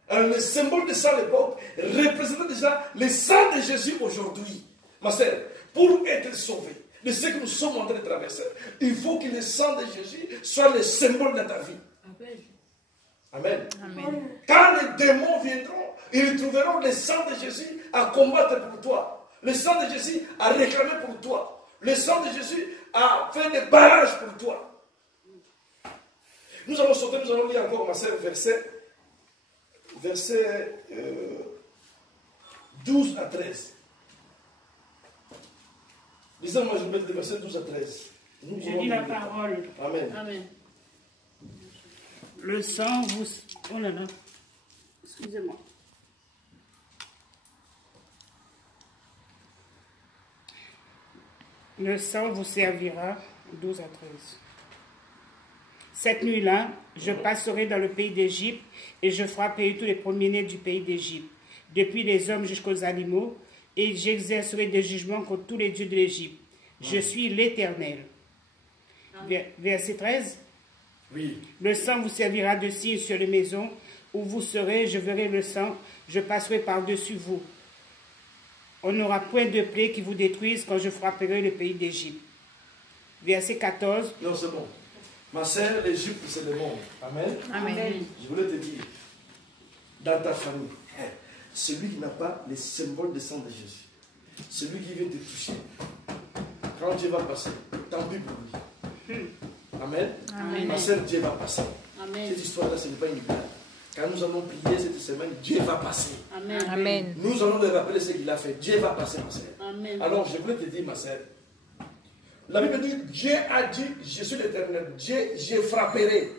Alors, le symbole de sang à l'époque représentait déjà le sang de Jésus aujourd'hui. Ma sœur, pour être sauvé de ce que nous sommes en train de traverser, il faut que le sang de Jésus soit le symbole de ta vie. Amen. Amen. Quand les démons viendront, ils trouveront le sang de Jésus à combattre pour toi. Le sang de Jésus à réclamer pour toi. Le sang de Jésus a fait des barrages pour toi. Nous allons sauter, nous allons lire encore, ma sœur, verset 12 à 13. Lisez-moi, je vais mettre les versets 12 à 13. Je lis la parole. Amen. Amen. Le sang vous... Oh là là. Excusez-moi. Le sang vous servira, 12 à 13. Cette nuit-là, je passerai dans le pays d'Égypte et je frapperai tous les premiers-nés du pays d'Égypte, depuis les hommes jusqu'aux animaux, et j'exercerai des jugements contre tous les dieux de l'Égypte. Je suis l'Éternel. Verset 13. Oui. Le sang vous servira de signe sur les maisons où vous serez, je verrai le sang, je passerai par-dessus vous. On n'aura point de plaie qui vous détruise quand je frapperai le pays d'Égypte. Verset 14. Non, c'est bon. Ma sœur, l'Égypte, c'est le monde. Amen. Amen. Je voulais te dire, dans ta famille, celui qui n'a pas les symboles de sang de Jésus, celui qui vient te toucher, quand Dieu va passer, tant pis pour lui. Amen. Amen. Ma sœur, Dieu va passer. Amen. Cette histoire-là, ce n'est pas une blague. Quand nous allons prier cette semaine, Dieu va passer. Amen. Amen. Nous allons lui rappeler ce qu'il a fait. Dieu va passer, ma sœur. Amen. Alors, je voulais te dire, ma sœur, la Bible dit, Dieu a dit, je suis l'Éternel. Dieu, je frapperai.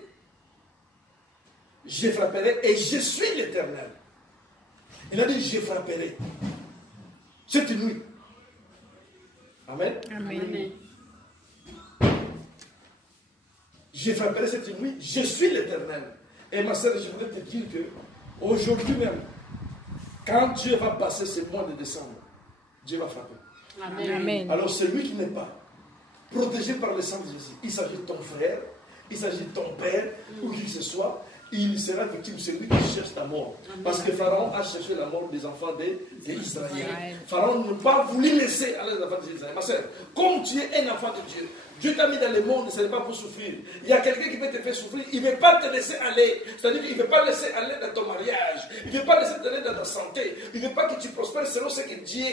Je frapperai et je suis l'Éternel. Il a dit, je frapperai. C'est une nuit. Amen. Amen. Je frapperai cette nuit. Je suis l'Éternel. Et ma sœur, je voudrais te dire que aujourd'hui même, quand Dieu va passer ce mois de décembre, Dieu va frapper. Amen. Amen. Alors celui qui n'est pas protégé par le sang de Jésus, il s'agit de ton frère, il s'agit de ton père, ou qui que ce soit, il sera victime de celui qui cherche ta mort. Parce que Pharaon a cherché la mort des enfants d'Israël. Pharaon n'a pas voulu laisser aller les enfants d'Israël. Ma soeur, comme tu es un enfant de Dieu, Dieu t'a mis dans le monde, ce n'est pas pour souffrir. Il y a quelqu'un qui veut te faire souffrir, il ne veut pas te laisser aller. C'est-à-dire qu'il ne veut pas laisser aller dans ton mariage, il ne veut pas laisser aller dans ta santé, il ne veut pas que tu prospères selon ce que Dieu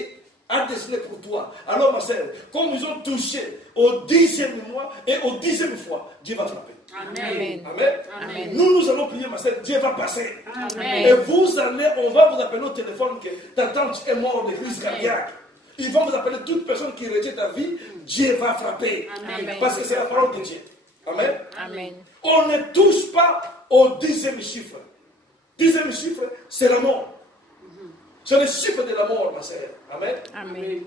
a destiné pour toi. Alors ma soeur, comme ils ont touché au 10e mois et au 10e fois, Dieu va frapper. Amen. Amen. Amen. Nous allons prier, ma soeur, Dieu va passer. Amen. Et vous allez, on va vous appeler au téléphone que ta tante est morte de crise cardiaque. Ils vont vous appeler toute personne qui rejette ta vie, Dieu va frapper. Amen. Parce que c'est la parole de Dieu. Amen. Amen. On ne touche pas au 10e chiffre. 10e chiffre, c'est la mort. C'est le chiffre de la mort, ma sœur. Amen. Amen.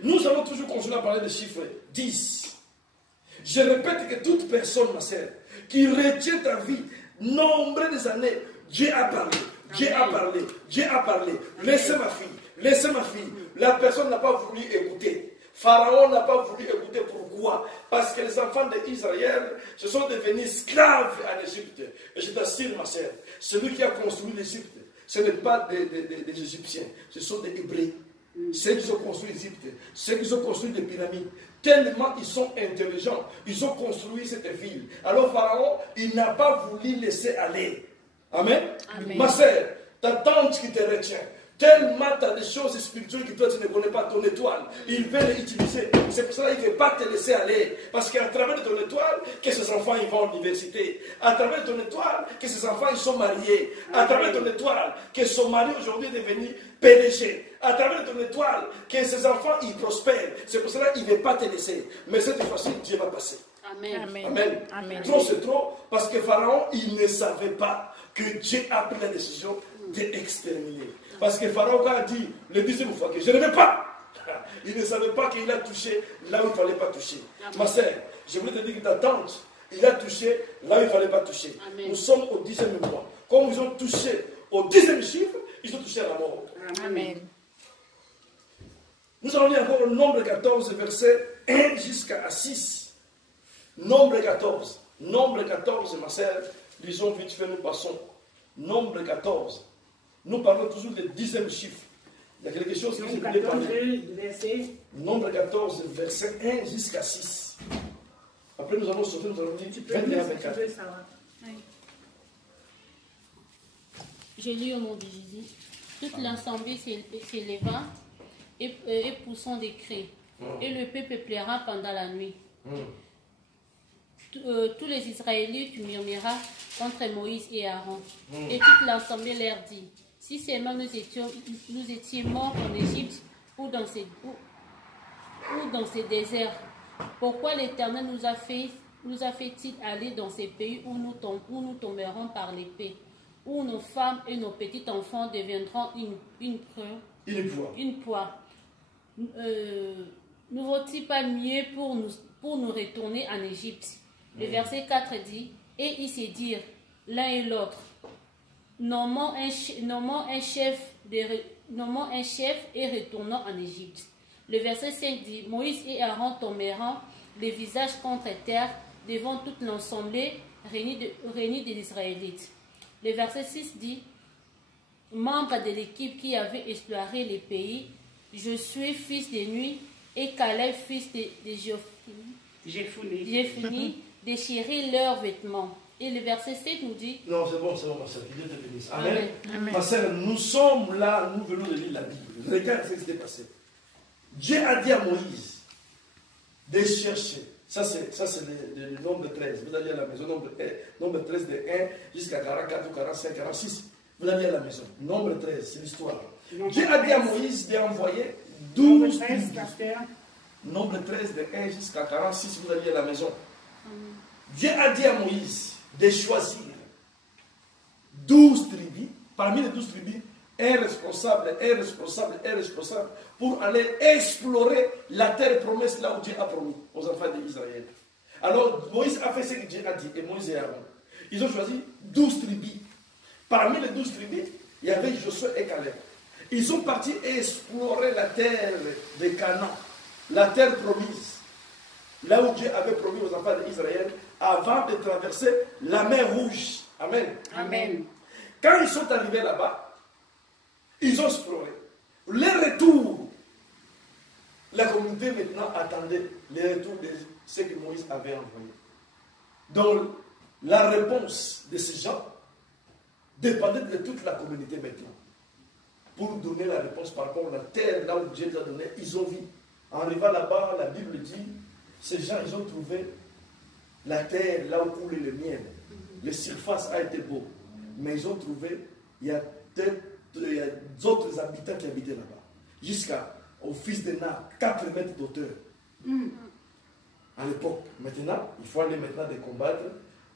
Nous allons toujours continuer à parler de chiffre 10. Je répète que toute personne, ma sœur, qui retient ta vie, nombreuses années, Dieu a parlé. Dieu a parlé. Dieu a parlé. Laissez ma fille. Laissez ma fille. La personne n'a pas voulu écouter. Pharaon n'a pas voulu écouter. Pourquoi? Parce que les enfants d'Israël se sont devenus esclaves en Égypte. Et je t'assure, ma sœur, celui qui a construit l'Égypte, ce n'est pas des Égyptiens, ce sont des Hébreux. Ceux qui ont construit l'Égypte, ceux qui ont construit des pyramides, tellement ils sont intelligents, ils ont construit cette ville. Alors Pharaon, il n'a pas voulu laisser aller. Amen. Amen. Ma sœur, ta tante qui te retient, tellement tu as des choses spirituelles que toi tu ne connais pas, ton étoile, il veut les utiliser. C'est pour cela qu'il ne veut pas te laisser aller. Parce qu'à travers de ton étoile, que ses enfants ils vont à l'université. À travers de ton étoile, que ses enfants ils sont mariés. À travers de ton étoile, que son mari aujourd'hui est devenu PDG. À travers de ton étoile, que ses enfants ils prospèrent. C'est pour cela qu'il ne veut pas te laisser. Mais cette fois-ci, Dieu va passer. Amen. Amen. Amen. Amen. Trop c'est trop, parce que Pharaon, il ne savait pas que Dieu a pris la décision d'exterminer. Parce que Pharaon a dit le 10e fois que je ne veux pas. Il ne savait pas qu'il a touché là où il ne fallait pas toucher. Amen. Ma sœur, je voulais te dire que ta tante, il a touché là où il ne fallait pas toucher. Amen. Nous sommes au 10e mois. Comme ils ont touché au 10e chiffre, ils ont touché à la mort. Amen. Nous allons lire encore le nombre 14, verset 1 jusqu'à 6. Nombre 14. Nombre 14, ma sœur, lisons vite fait, nous passons. Nombre 14. Nous parlons toujours du 10e chiffre. Il y a quelque chose que je voulais parler. Verset. Nombre 14, verset 1 jusqu'à 6. Après, nous allons sauter, nous allons dire 21 24. Je lis au nom de Jésus. Toute l'assemblée s'éleva et poussant des cris. Et le peuple pleura pendant la nuit. Tous les Israélites murmurèrent contre Moïse et Aaron. Et toute l'assemblée leur dit, si seulement nous étions morts en Égypte ou dans ces déserts, pourquoi l'Éternel nous a fait-il aller dans ces pays où nous tomberons par l'épée, où nos femmes et nos petits enfants deviendront une proie. Ne vaut-il pas mieux pour nous retourner en Égypte? Le verset 4 dit, et ils se dirent l'un et l'autre, nommons un chef et retournons en Égypte. Le verset 5 dit, Moïse et Aaron tombèrent les visages contre terre devant toute l'assemblée réunie des Israélites. Le verset 6 dit, membre de l'équipe qui avait exploré les pays, je suis fils de nuit et Caleb fils de Jephune déchirer leurs vêtements. Et le verset 7 nous dit... Non, c'est bon, ma soeur. Que Dieu te bénisse. Amen. Amen. Ma soeur, nous sommes là, nous venons de lire la Bible. Regarde ce qui s'est passé. Dieu a dit à Moïse de chercher. Ça, c'est le nombre 13. Vous allez à la maison, nombre 13 de 1 jusqu'à 44 ou 45, 46. Vous allez à la maison. Nombre 13, c'est l'histoire. Dieu a dit à Moïse d'envoyer 12 tribus. Nombre 13 de 1 jusqu'à 46, vous allez à la maison. Dieu a dit à Moïse de choisir 12 tribus. Parmi les 12 tribus, un responsable, pour aller explorer la terre promise là où Dieu a promis aux enfants d'Israël. Alors Moïse a fait ce que Dieu a dit, et Moïse et Aaron. Ils ont choisi 12 tribus. Parmi les 12 tribus, il y avait Josué et Caleb. Ils sont partis explorer la terre de Canaan, la terre promise, là où Dieu avait promis aux enfants d'Israël avant de traverser la mer Rouge. Amen. Amen. Quand ils sont arrivés là-bas, ils ont exploré. Le retour, la communauté maintenant attendait le retour de ce que Moïse avait envoyé. Donc, la réponse de ces gens dépendait de toute la communauté maintenant. Pour donner la réponse par rapport à la terre, là où Dieu les a donné, ils ont vu. En arrivant là-bas, la Bible dit, ces gens, ils ont trouvé la terre, là où coulait le miel. La surface a été beau. Mais ils ont trouvé, il y a d'autres habitants qui habitaient là-bas. Jusqu'au fils de Na, 4 mètres d'auteur. À l'époque. Maintenant, il faut aller maintenant de combattre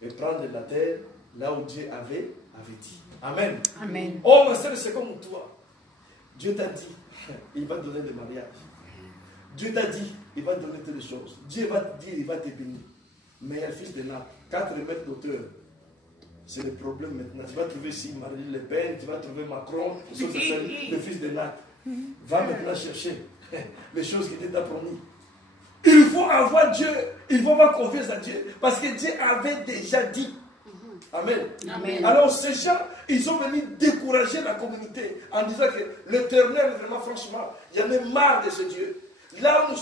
et prendre la terre là où Dieu avait dit. Amen. Amen. Oh, ma soeur, c'est comme toi. Dieu t'a dit, il va te donner des mariages. Dieu t'a dit, il va te donner toutes les choses. Dieu va te dire, il va te bénir. Mais le fils de Na, 4 mètres d'auteur. C'est le problème maintenant. Tu vas trouver ici Marine Le Pen, tu vas trouver Macron, le fils de Nat. Va maintenant chercher les choses qu'il t'a promis. Il faut avoir Dieu, il faut avoir confiance à Dieu, parce que Dieu avait déjà dit. Amen. Amen. Alors ces gens, ils sont venus décourager la communauté en disant que l'Éternel, vraiment franchement, il y en a marre de ce Dieu. Là où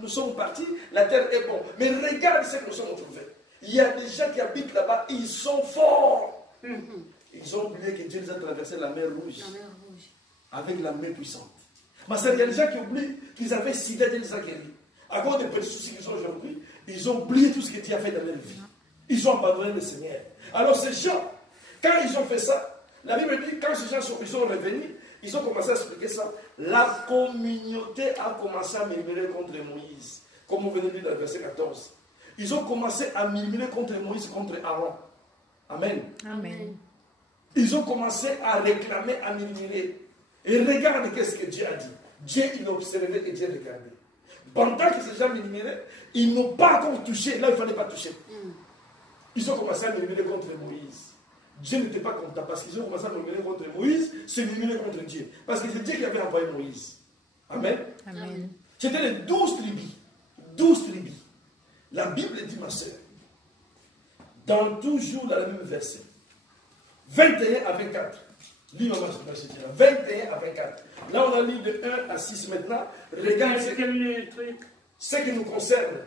nous sommes partis, la terre est bonne. Mais regarde ce que nous sommes trouvés. Il y a des gens qui habitent là-bas, ils sont forts. Ils ont oublié que Dieu les a traversé la mer Rouge. Avec la main puissante. Mais il y a des gens qui oublient qu'ils avaient sida Dieu les a guéris. À cause des petits soucis qu'ils ont aujourd'hui, ils ont oublié tout ce que Dieu a fait dans leur vie. Ils ont abandonné le Seigneur. Alors ces gens, quand ils ont fait ça, la Bible dit, quand ces gens ils sont revenus, ils ont commencé à expliquer ça. La communauté a commencé à murmurer contre Moïse. Comme on venait de dire dans le verset 14. Ils ont commencé à murmurer contre Moïse, contre Aaron. Amen. Amen. Ils ont commencé à réclamer, à murmurer. Et regarde qu'est-ce que Dieu a dit. Dieu, il observait et Dieu regardait. Pendant que ces gens murmuraient, ils n'ont pas encore touché. Là, il ne fallait pas toucher. Ils ont commencé à murmurer contre Moïse. Dieu n'était pas content parce qu'ils ont commencé à murmurer contre Moïse, c'est murmurer contre Dieu. Parce que c'est Dieu qui avait envoyé Moïse. Amen. Amen. C'était les 12 tribus. 12 tribus. La Bible dit, ma soeur, dans toujours dans le même verset, 21 à 24. Lis maman, 21 à 24. Là, on a lu de 1 à 6 maintenant. Regarde ce qui nous concerne.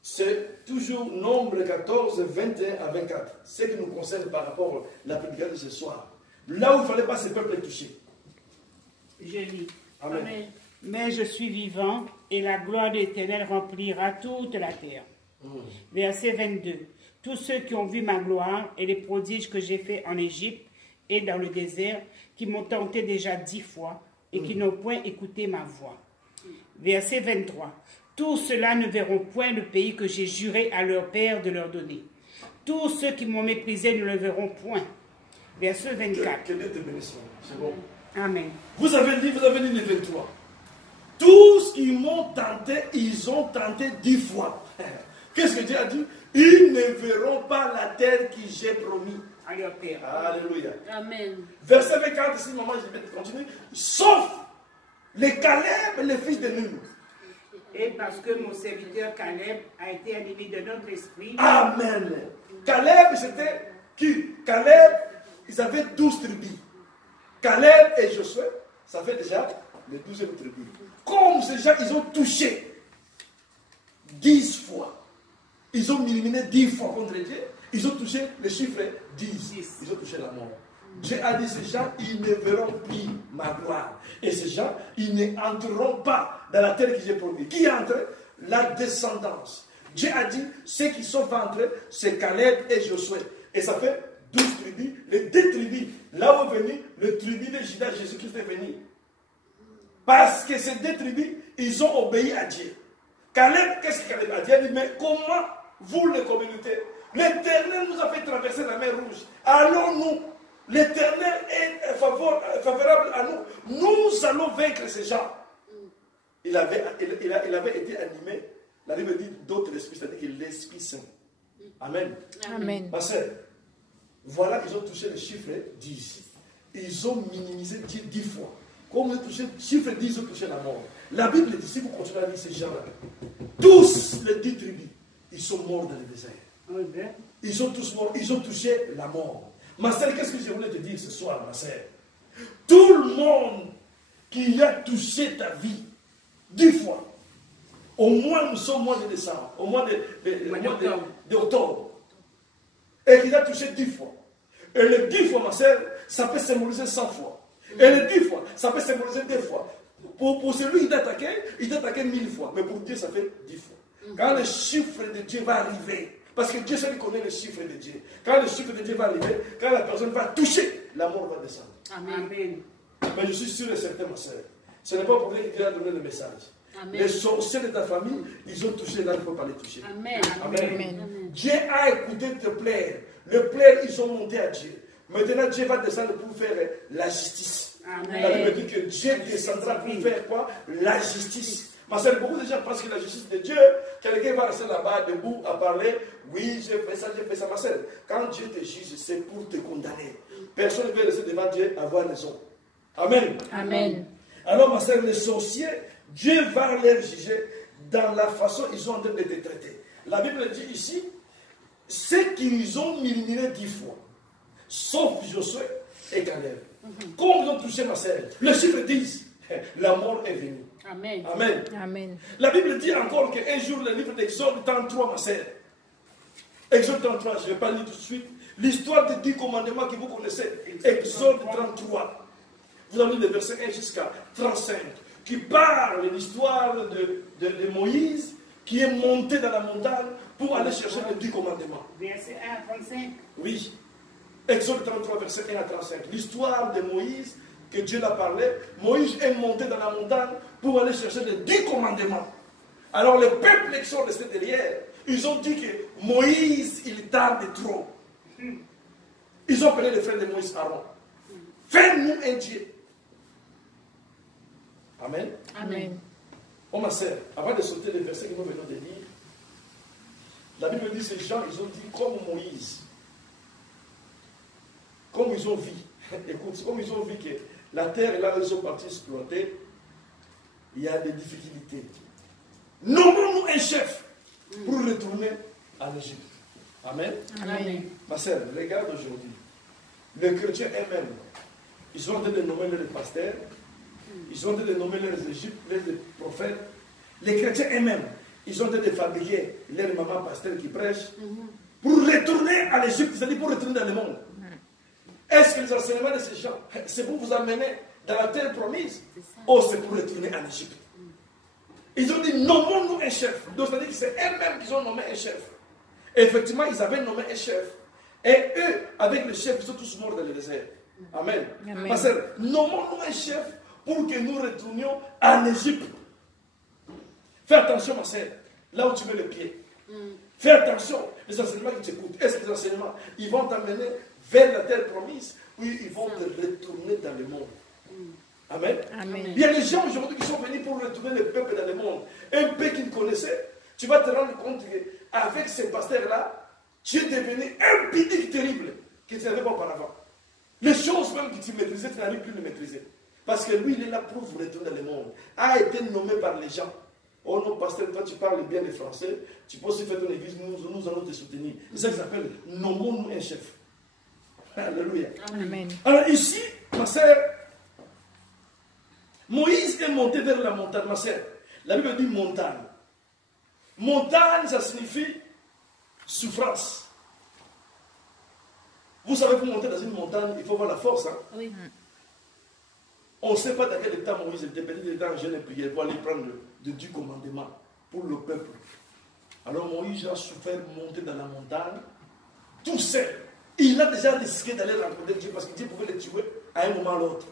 C'est toujours nombre 14, 21 à 24. Ce qui nous concerne par rapport à la prédication de ce soir. Là où il ne fallait pas ce peuple toucher. Je lis. Amen. Amen. Mais je suis vivant et la gloire de l'Éternel remplira toute la terre. Verset 22. Tous ceux qui ont vu ma gloire et les prodiges que j'ai faits en Égypte et dans le désert, qui m'ont tenté déjà 10 fois et qui n'ont point écouté ma voix. Verset 23. Tous ceux-là ne verront point le pays que j'ai juré à leur père de leur donner. Tous ceux qui m'ont méprisé ne le verront point. Verset 24. Que Dieu te bénisse. C'est bon. Amen. Vous avez dit les 23. Tous qui m'ont tenté, ils ont tenté 10 fois. Qu'est-ce que Dieu a dit? Ils ne verront pas la terre que j'ai promis À leur père. Alléluia. Amen. Verset 24, ici, maman, je vais continuer. Sauf les Caleb, les fils de Nun. Et parce que mon serviteur Caleb a été animé de notre esprit. Amen. Caleb, c'était qui? Caleb, ils avaient 12 tribus. Caleb et Josué, ça fait déjà le 12e tribu. Comme ces gens, ils ont touché 10 fois. Ils ont minimisé 10 fois contre Dieu. Ils ont touché le chiffre 10. Ils ont touché la mort. Dieu a dit, ces gens, ils ne verront plus ma gloire. Et ces gens, ils n'entreront pas dans la terre que j'ai promis. Qui entre? La descendance. Dieu a dit, ceux qui sont entrés, c'est Caleb et Josué. Et ça fait 12 tribus, les 2 tribus. Là où est venu le tribu de Juda, Jésus-Christ est venu. Parce que ces 2 tribus, ils ont obéi à Dieu. Caleb, qu'est-ce que Caleb a dit? Il a dit, mais comment vous, les communautés, l'Éternel nous a fait traverser la mer Rouge. Allons-nous, l'Éternel est favorable à nous. Nous allons vaincre ces gens. Il avait été animé, la Bible dit d'autres esprits, c'est-à-dire que l'Esprit Saint. Amen. Amen. Ma sœur, voilà, ils ont touché le chiffre 10. Ils ont minimisé 10 fois. Comme ils ont touché le chiffre 10, ils ont touché la mort. La Bible dit, si vous continuez à lire ces gens-là, tous les 10 tribus, ils sont morts dans le désert. Ils sont tous morts, ils ont touché la mort. Ma sœur, qu'est-ce que je voulais te dire ce soir, ma sœur? Tout le monde qui a touché ta vie 10 fois, au moins nous sommes au mois de décembre, au mois d'octobre, et qui a touché 10 fois. Et les 10 fois, ma sœur, ça peut symboliser 100 fois. Et les 10 fois, ça peut symboliser 2 fois. Pour celui qui t'attaquait, il t'attaquait 1000 fois. Mais pour Dieu, ça fait 10 fois. Quand le chiffre de Dieu va arriver, parce que Dieu seul connaît le chiffre de Dieu. Quand le chiffre de Dieu va arriver, quand la personne va toucher, la mort va descendre. Amen. Mais je suis sûr et certain, ma sœur, ce n'est pas pour dire que Dieu a donné le message. Amen. Les sorciers de ta famille, ils ont touché là, il ne faut pas les toucher. Amen. Amen. Amen. Dieu a écouté te plaire. Le plaire, ils ont monté à Dieu. Maintenant, Dieu va descendre pour faire la justice. Amen. La Bible dit que Dieu descendra pour faire quoi? La justice. Parce que beaucoup de gens pensent que la justice de Dieu, quelqu'un va rester là-bas debout à parler, oui, j'ai fait ça, ma soeur. Quand Dieu te juge, c'est pour te condamner. Personne ne peut rester devant Dieu avoir raison. Amen. Amen. Alors, ma soeur, les sorciers, Dieu va les juger dans la façon ils sont en train de te traiter. La Bible dit ici, ceux qu'ils ont murmuré 10 fois, sauf Josué et Caleb. Comme ils ont touché ma sœur, le chiffre 10, la mort est venue. Amen. Amen. Amen. La Bible dit encore qu'un jour, le livre d'Exode 33, ma sœur. Exode 33, je ne vais pas lire tout de suite. L'histoire des 10 commandements que vous connaissez. Exode 33. Vous avez le verset 1 jusqu'à 35. Qui parle de l'histoire de Moïse qui est monté dans la montagne pour aller chercher les 10 commandements. Verset 1 à 35. Oui. Exode 33, verset 1 à 35. L'histoire de Moïse que Dieu l'a parlé. Moïse est monté dans la montagne pour aller chercher les 10 commandements. Alors le peuple qui sont restés derrière, ils ont dit que Moïse, il tarde trop. Ils ont appelé les frères de Moïse Aaron. Fais-nous un Dieu. Amen. Amen. Oh ma sœur, avant de sauter les versets que nous venons de lire, la Bible dit que ces gens, ils ont dit comme Moïse, comme ils ont vu, écoute, comme ils ont vu que la terre, là où ils sont partis exploiter, il y a des difficultés. Nommons-nous un chef pour retourner en Égypte. Amen. Amen. Ma sœur, regarde aujourd'hui. Les chrétiens eux-mêmes, ils sont en train de nommer leurs pasteurs, ils sont en train de nommer leurs Égyptes, leurs prophètes. Les chrétiens eux-mêmes, ils sont en train de fabriquer leurs mamans pasteurs qui prêchent pour retourner à l'Égypte, c'est-à-dire pour retourner dans le monde. Est-ce que les enseignements de ces gens, c'est pour vous amener dans la terre promise, ou c'est pour retourner en Égypte? Ils ont dit, nommons-nous un chef. Donc, c'est-à-dire que c'est eux-mêmes qui ont nommé un chef. Et effectivement, ils avaient nommé un chef. Et eux, avec le chef, ils sont tous morts dans le désert. Amen. Amen. Parce que nommons-nous un chef pour que nous retournions en Égypte. Fais attention, ma sœur, là où tu mets le pied. Fais attention, les enseignements qui t'écoutent. Est-ce que les enseignements, ils vont t'amener vers la terre promise, ou ils vont te retourner dans le monde? Amen. Amen. Il y a des gens aujourd'hui qui sont venus pour retourner le peuple dans le monde. Un peu qu'ils connaissaient, tu vas te rendre compte qu'avec ces pasteurs-là, tu es devenu impudique terrible que tu n'avais pas auparavant. Les choses même que tu maîtrisais, tu n'arrives plus à les maîtriser. Parce que lui, il est là pour vous retourner dans le monde. A été nommé par les gens. Oh non, pasteur, toi tu parles bien le français, tu peux aussi faire ton église, nous allons te soutenir. C'est ça qu'ils appellent nommons-nous un chef. Alléluia. Amen. Alors ici, ma sœur, Moïse est monté vers la montagne, ma sœur. La Bible dit montagne. Montagne, ça signifie souffrance. Vous savez, pour monter dans une montagne, il faut avoir la force. Hein? Oui. On ne sait pas dans quel état Moïse était. Peut-être qu'il était en jeûne et prière pour aller prendre le 10 commandements pour le peuple. Alors Moïse a souffert monter dans la montagne, tout seul. Il a déjà risqué d'aller rencontrer Dieu parce que Dieu pouvait le tuer à un moment ou à l'autre.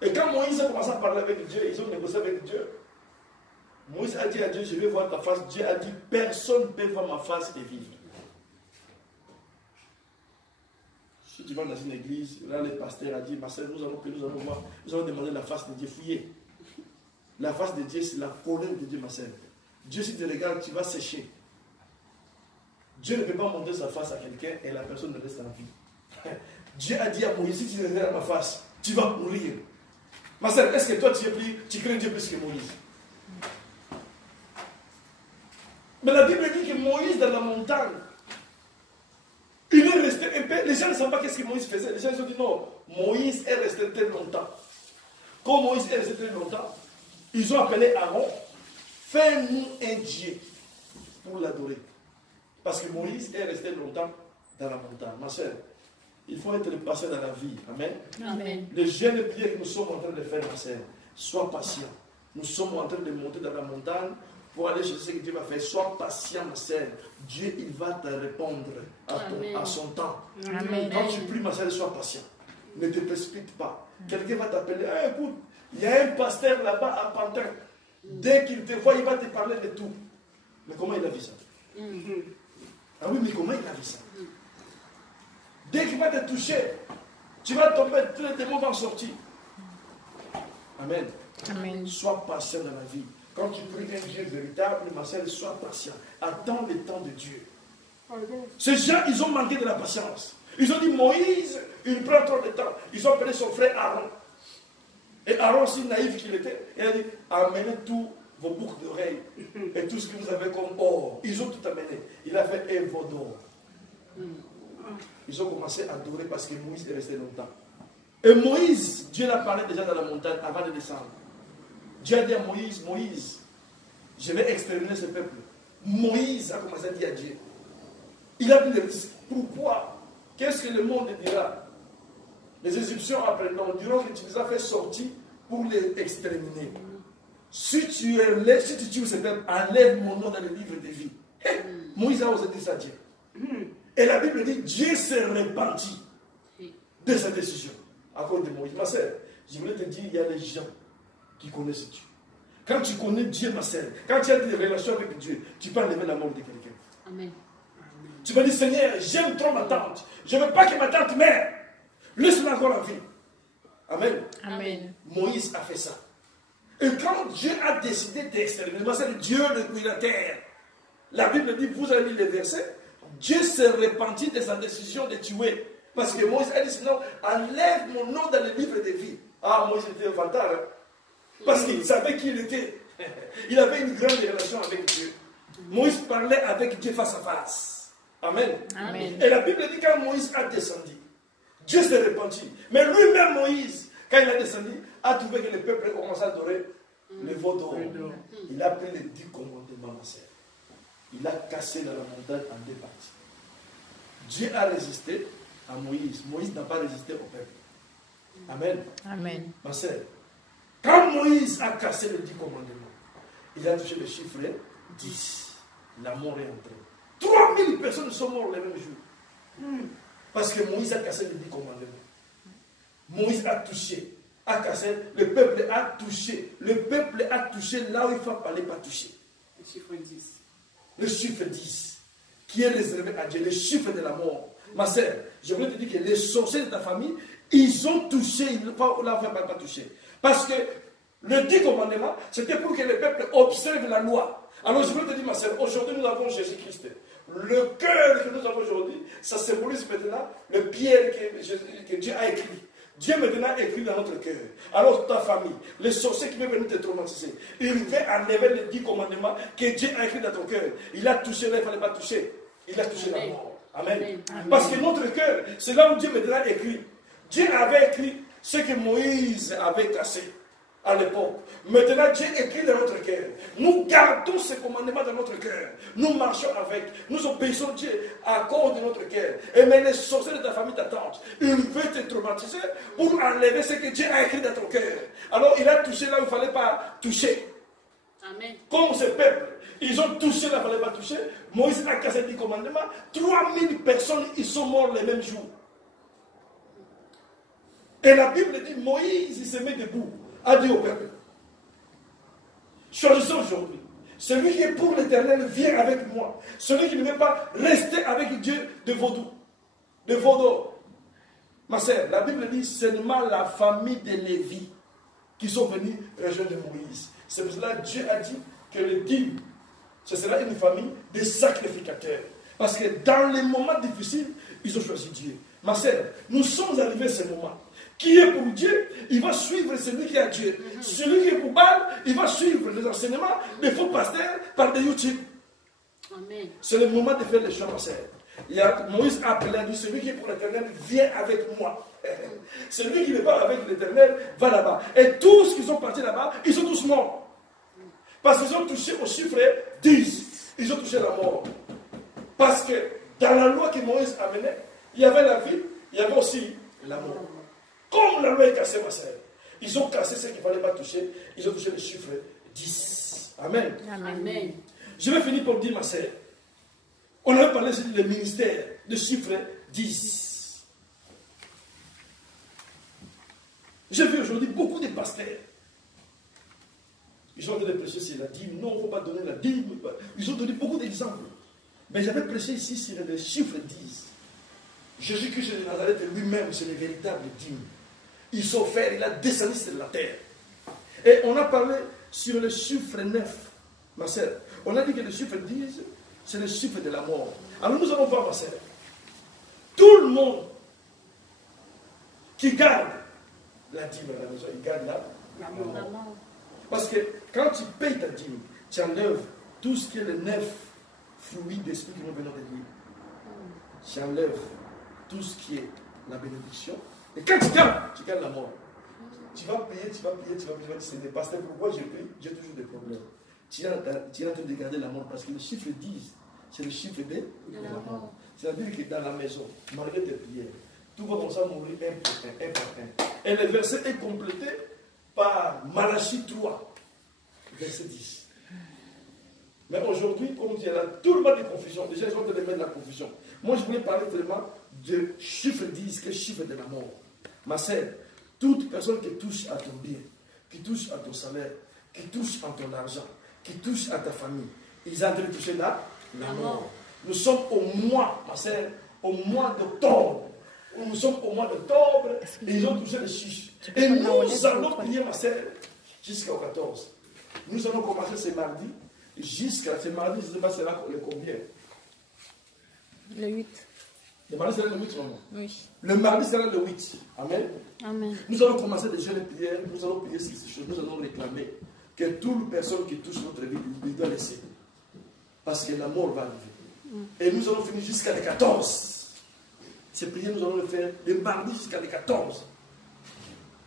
Et quand Moïse a commencé à parler avec Dieu, ils ont négocié avec Dieu. Moïse a dit à Dieu, je vais voir ta face. Dieu a dit, personne ne peut voir ma face et vivre. Si tu vas dans une église, là le pasteur a dit, Marcel, nous allons voir, nous allons demander la face de Dieu, fouiller. La face de Dieu, c'est la colère de Dieu, Marcel. Dieu, si tu regardes, tu vas sécher. Dieu ne peut pas montrer sa face à quelqu'un et la personne ne reste en vie. Dieu a dit à Moïse, si tu regardes ma face, tu vas mourir. Marcel, est-ce que toi tu crains Dieu plus que Moïse? Mais la Bible dit que Moïse dans la montagne, il est resté un peu. Les gens ne savent pas qu'est-ce que Moïse faisait. Les gens ont dit non, Moïse est resté très longtemps. Quand Moïse est resté très longtemps, ils ont appelé Aaron, fais-nous un Dieu pour l'adorer. Parce que Moïse est resté longtemps dans la montagne. Ma soeur, il faut être passé dans la vie. Amen. Amen. Les jeunes prières que nous sommes en train de faire, ma soeur, sois patient. Nous sommes en train de monter dans la montagne pour aller chercher ce que Dieu va faire. Sois patient, ma soeur. Dieu, il va te répondre à son temps. Amen. Quand tu pries, ma soeur, sois patient. Ne te précipite pas. Quelqu'un va t'appeler. Hey, écoute, il y a un pasteur là-bas à Pantin. Dès qu'il te voit, il va te parler de tout. Mais comment il a vu ça? Ah oui, mais comment il a vu ça? Dès qu'il va te toucher, tu vas tomber, tous les démons vont sortir. Amen. Amen. Sois patient dans la vie. Quand tu pries un Dieu véritable, ma soeur, sois patient. Attends le temps de Dieu. Ces gens, ils ont manqué de la patience. Ils ont dit, Moïse, il prend trop de temps. Ils ont appelé son frère Aaron. Et Aaron, si naïf qu'il était, il a dit, amenez tous vos boucles d'oreilles et tout ce que vous avez comme or. Ils ont tout amené. Il a fait un veau d'or. Ils ont commencé à adorer parce que Moïse est resté longtemps. Et Moïse, Dieu l'a parlé déjà dans la montagne avant de descendre. Dieu a dit à Moïse, Moïse, je vais exterminer ce peuple. Moïse a commencé à dire à Dieu. Il a dit, pourquoi? Qu'est-ce que le monde dira? Les Égyptiens apprendront, diront que tu les as fait sortir pour les exterminer. Si tu tues ce peuple, enlève mon nom dans le livre de vie. Moïse a osé dire ça à Dieu. Et la Bible dit, Dieu s'est repenti de sa décision à cause de Moïse. Ma soeur, je voulais te dire, il y a des gens qui connaissent Dieu. Quand tu connais Dieu, ma soeur, quand tu as des relations avec Dieu, tu peux enlever la mort de quelqu'un. Amen. Tu vas dire, Seigneur, j'aime trop ma tante. Je ne veux pas que ma tante meure. Laisse-la encore en vie. Amen. Amen. Moïse a fait ça. Et quand Dieu a décidé d'exterminer, c'est Dieu de la terre. La Bible dit, vous avez lu les versets, Dieu s'est repenti de sa décision de tuer. Parce que Moïse a dit, sinon, enlève mon nom dans le livre de vie. Ah, Moïse était un fantard. Hein? Parce qu'il savait qui il était. Il avait une grande relation avec Dieu. Moïse parlait avec Dieu face à face. Amen. Amen. Et la Bible dit, quand Moïse a descendu, Dieu s'est repenti. Mais lui-même, Moïse, quand il a descendu, a trouvé que le peuple a commencé à adorer le veau d'or. Il a pris les 10 commandements, ma sœur. Il a cassé dans la montagne en 2 parties. Dieu a résisté à Moïse. Moïse n'a pas résisté au peuple. Amen. Amen. Ma sœur, quand Moïse a cassé les 10 commandements, il a touché le chiffre 10. La mort est entrée. 3000 personnes sont mortes le même jour. Parce que Moïse a cassé les 10 commandements. Moïse a touché, a cassé, le peuple a touché. Le peuple a touché là où il ne faut pas toucher. Le chiffre 10. Le chiffre 10, qui est réservé à Dieu, le chiffre de la mort. Ma sœur, je voulais te dire que les sorciers de ta famille, ils ont touché, là où il ne faut pas toucher. Parce que le 10 commandements, c'était pour que le peuple observe la loi. Alors je voulais te dire, ma sœur, aujourd'hui nous avons Jésus-Christ. Le cœur que nous avons aujourd'hui, ça symbolise maintenant le pierre que Dieu a écrit. Dieu maintenant écrit dans notre cœur. Alors ta famille, les sorciers qui veulent venir te traumatiser, il va enlever les 10 commandements que Dieu a écrit dans ton cœur. Il a touché là, il ne fallait pas toucher. Il a touché la mort. Amen. Amen. Parce que notre cœur, c'est là où Dieu maintenant écrit. Dieu avait écrit ce que Moïse avait cassé. à l'époque. Maintenant, Dieu écrit dans notre cœur. Nous gardons ce commandement dans notre cœur. Nous marchons avec. Nous obéissons Dieu à cause de notre cœur. Et mais les sorciers de ta famille t'attendent. Ils veulent te traumatiser pour enlever ce que Dieu a écrit dans ton cœur. Alors, il a touché là où il ne fallait pas toucher. Amen. Comme ce peuple, ils ont touché là où il ne fallait pas toucher. Moïse a cassé 10 commandements. 3000 personnes, ils sont morts les mêmes jours. Et la Bible dit, Moïse, il se met debout, a dit au peuple, choisissons aujourd'hui. Celui qui est pour l'Éternel, vient avec moi. Celui qui ne veut pas rester avec Dieu de vaudou, de vaudou. Ma sœur, la Bible dit, seulement la famille de Lévi qui sont venus rejoindre Moïse. C'est pour cela que Dieu a dit que le dîme, ce sera une famille de sacrificateurs. Parce que dans les moments difficiles, ils ont choisi Dieu. Ma sœur, nous sommes arrivés à ce moment. Qui est pour Dieu, il va suivre celui qui a Dieu. Celui qui est pour Baal, il va suivre les enseignements des faux pasteurs par des YouTube. C'est le moment de faire les choix, ma sœur. Moïse a appelé à Dieu, celui qui est pour l'Éternel, viens avec moi. Celui qui n'est pas avec l'Éternel, va là-bas. Et tous qui sont partis là-bas, ils sont tous morts. Parce qu'ils ont touché au chiffre 10. Ils ont touché la mort. Parce que dans la loi que Moïse a menée, il y avait la vie, il y avait aussi la mort. Comme la loi est cassée, ma sœur, ils ont cassé ce qu'il ne fallait pas toucher, ils ont touché le chiffre 10. Amen. Amen. Je vais finir pour dire, ma sœur, on avait parlé sur le ministère de chiffre 10. J'ai vu aujourd'hui beaucoup de pasteurs. Ils ont donné prêcher sur la dîme. Non, il ne faut pas donner la dîme. Ils ont donné beaucoup d'exemples. Mais j'avais prêché ici sur le chiffre 10. Jésus-Christ de Nazareth lui-même, c'est le véritable dîme. Il s'est offert, il a descendu sur la terre. Et on a parlé sur le chiffre 9, ma sœur. On a dit que le chiffre 10, c'est le chiffre de la mort. Alors nous allons voir, ma sœur. Tout le monde qui garde la dîme à la maison, il garde la mort. Parce que quand tu payes ta dîme, tu enlèves tout ce qui est le 9 fluide d'esprit que nous venons de dire. Tu enlèves tout ce qui est la bénédiction. Et quand tu gagnes la mort. Tu vas payer, tu vas payer, tu vas payer. Ce n'est pas ça. Pourquoi je paye? J'ai toujours des problèmes. Tu es en train de garder la mort parce que le chiffre 10, c'est le chiffre de la mort. C'est-à-dire que dans la maison, malgré tes prières, tout va commencer à mourir un par un. Et le verset est complété par Malachie 3, verset 10. Mais aujourd'hui, comme il y a tout le monde de confusion, déjà ils ont de mettre la confusion. Moi, je voulais parler vraiment de chiffre 10, que le chiffre de la mort. Ma sœur, toute personne qui touche à ton bien, qui touche à ton salaire, qui touche à ton argent, qui touche à ta famille, ils ont en train de toucher la mort. Nous sommes au mois, ma sœur, au mois d'octobre. Nous sommes au mois d'octobre et ils ont touché le chiffre. Et nous allons prier, ma sœur, jusqu'au 14. Nous allons commencer ce mardi. Jusqu'à ce mardi, je ne sais pas c'est là le combien. Le 8. Le mardi sera le 8, maman. Oui. Le mardi sera le 8. Amen. Amen. Nous allons commencer des jeunes prières. Nous allons prier sur ces choses. Nous allons réclamer que toute personne qui touche notre vie, il doit laisser. Parce que la mort va arriver. Et nous allons finir jusqu'à le 14. Ces prières, nous allons le faire le mardi jusqu'à le 14.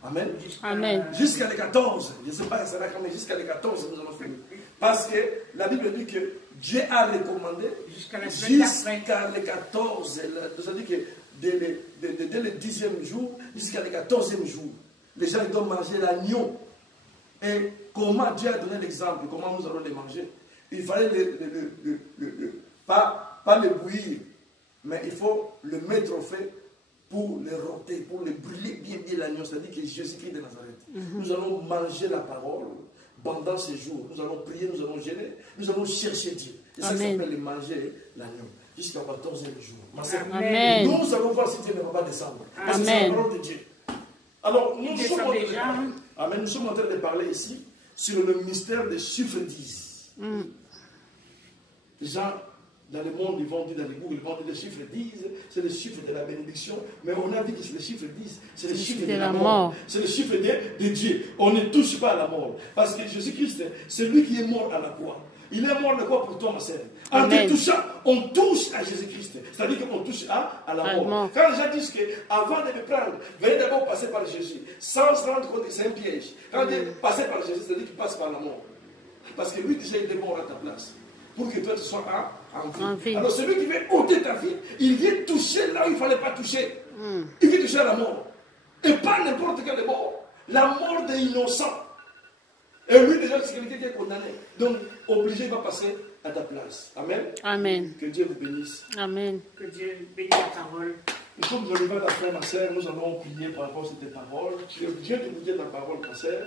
Amen. Amen. Jusqu'à le 14. Je ne sais pas, ça va quand jusqu'à le 14, nous allons finir. Parce que la Bible dit que Dieu a recommandé jusqu'à le 14. C'est-à-dire que dès le 10e jour jusqu'à le 14e jour, les gens doivent manger l'agneau. Et comment Dieu a donné l'exemple, comment nous allons les manger? Il fallait pas le bouillir, mais il faut le mettre au feu pour le rôter, pour le brûler bien l'agneau. C'est-à-dire que Jésus-Christ de Nazareth. Nous allons manger la parole. Pendant ces jours, nous allons prier, nous allons gêner, nous allons chercher Dieu. Et ça s'appelle le manger l'agneau. Jusqu'au 14e jour. Amen. Nous allons voir si Dieu ne va pas descendre. Parce que c'est la parole de Dieu. Alors, nous sommes en train de parler ici sur le mystère des chiffres 10. Les gens dans le monde, ils vont dire dans les Google, ils vont dire le chiffre 10, c'est le chiffre de la bénédiction. Mais on a dit que c'est le chiffre 10, c'est le chiffre de la mort. C'est le chiffre de Dieu. On ne touche pas à la mort. Parce que Jésus-Christ, c'est lui qui est mort à la croix. Il est mort de quoi pour toi, ma sœur? En te touchant, on touche à Jésus-Christ. C'est-à-dire qu'on touche à la mort. Quand les gens disent qu'avant de me prendre, venez d'abord passer par Jésus, sans se rendre compte que c'est un piège. Quand il passer par Jésus, c'est-à-dire qu'il passe par la mort. Parce que lui, déjà, il est mort à ta place. Pour que toi, tu sois en vie. Alors, celui qui veut ôter ta vie, il vient toucher là où il ne fallait pas toucher. Il vient toucher à la mort. Et pas n'importe quelle mort. La mort des innocents. Et lui, déjà, c'est quelqu'un qui est condamné. Donc, obligé, il va passer à ta place. Amen. Amen. Que Dieu vous bénisse. Amen. Que Dieu bénisse la parole. Nous sommes arrivés à la fin, ma sœur. Nous allons prier par rapport à cette parole. Dieu te vous dit ta parole, ma sœur.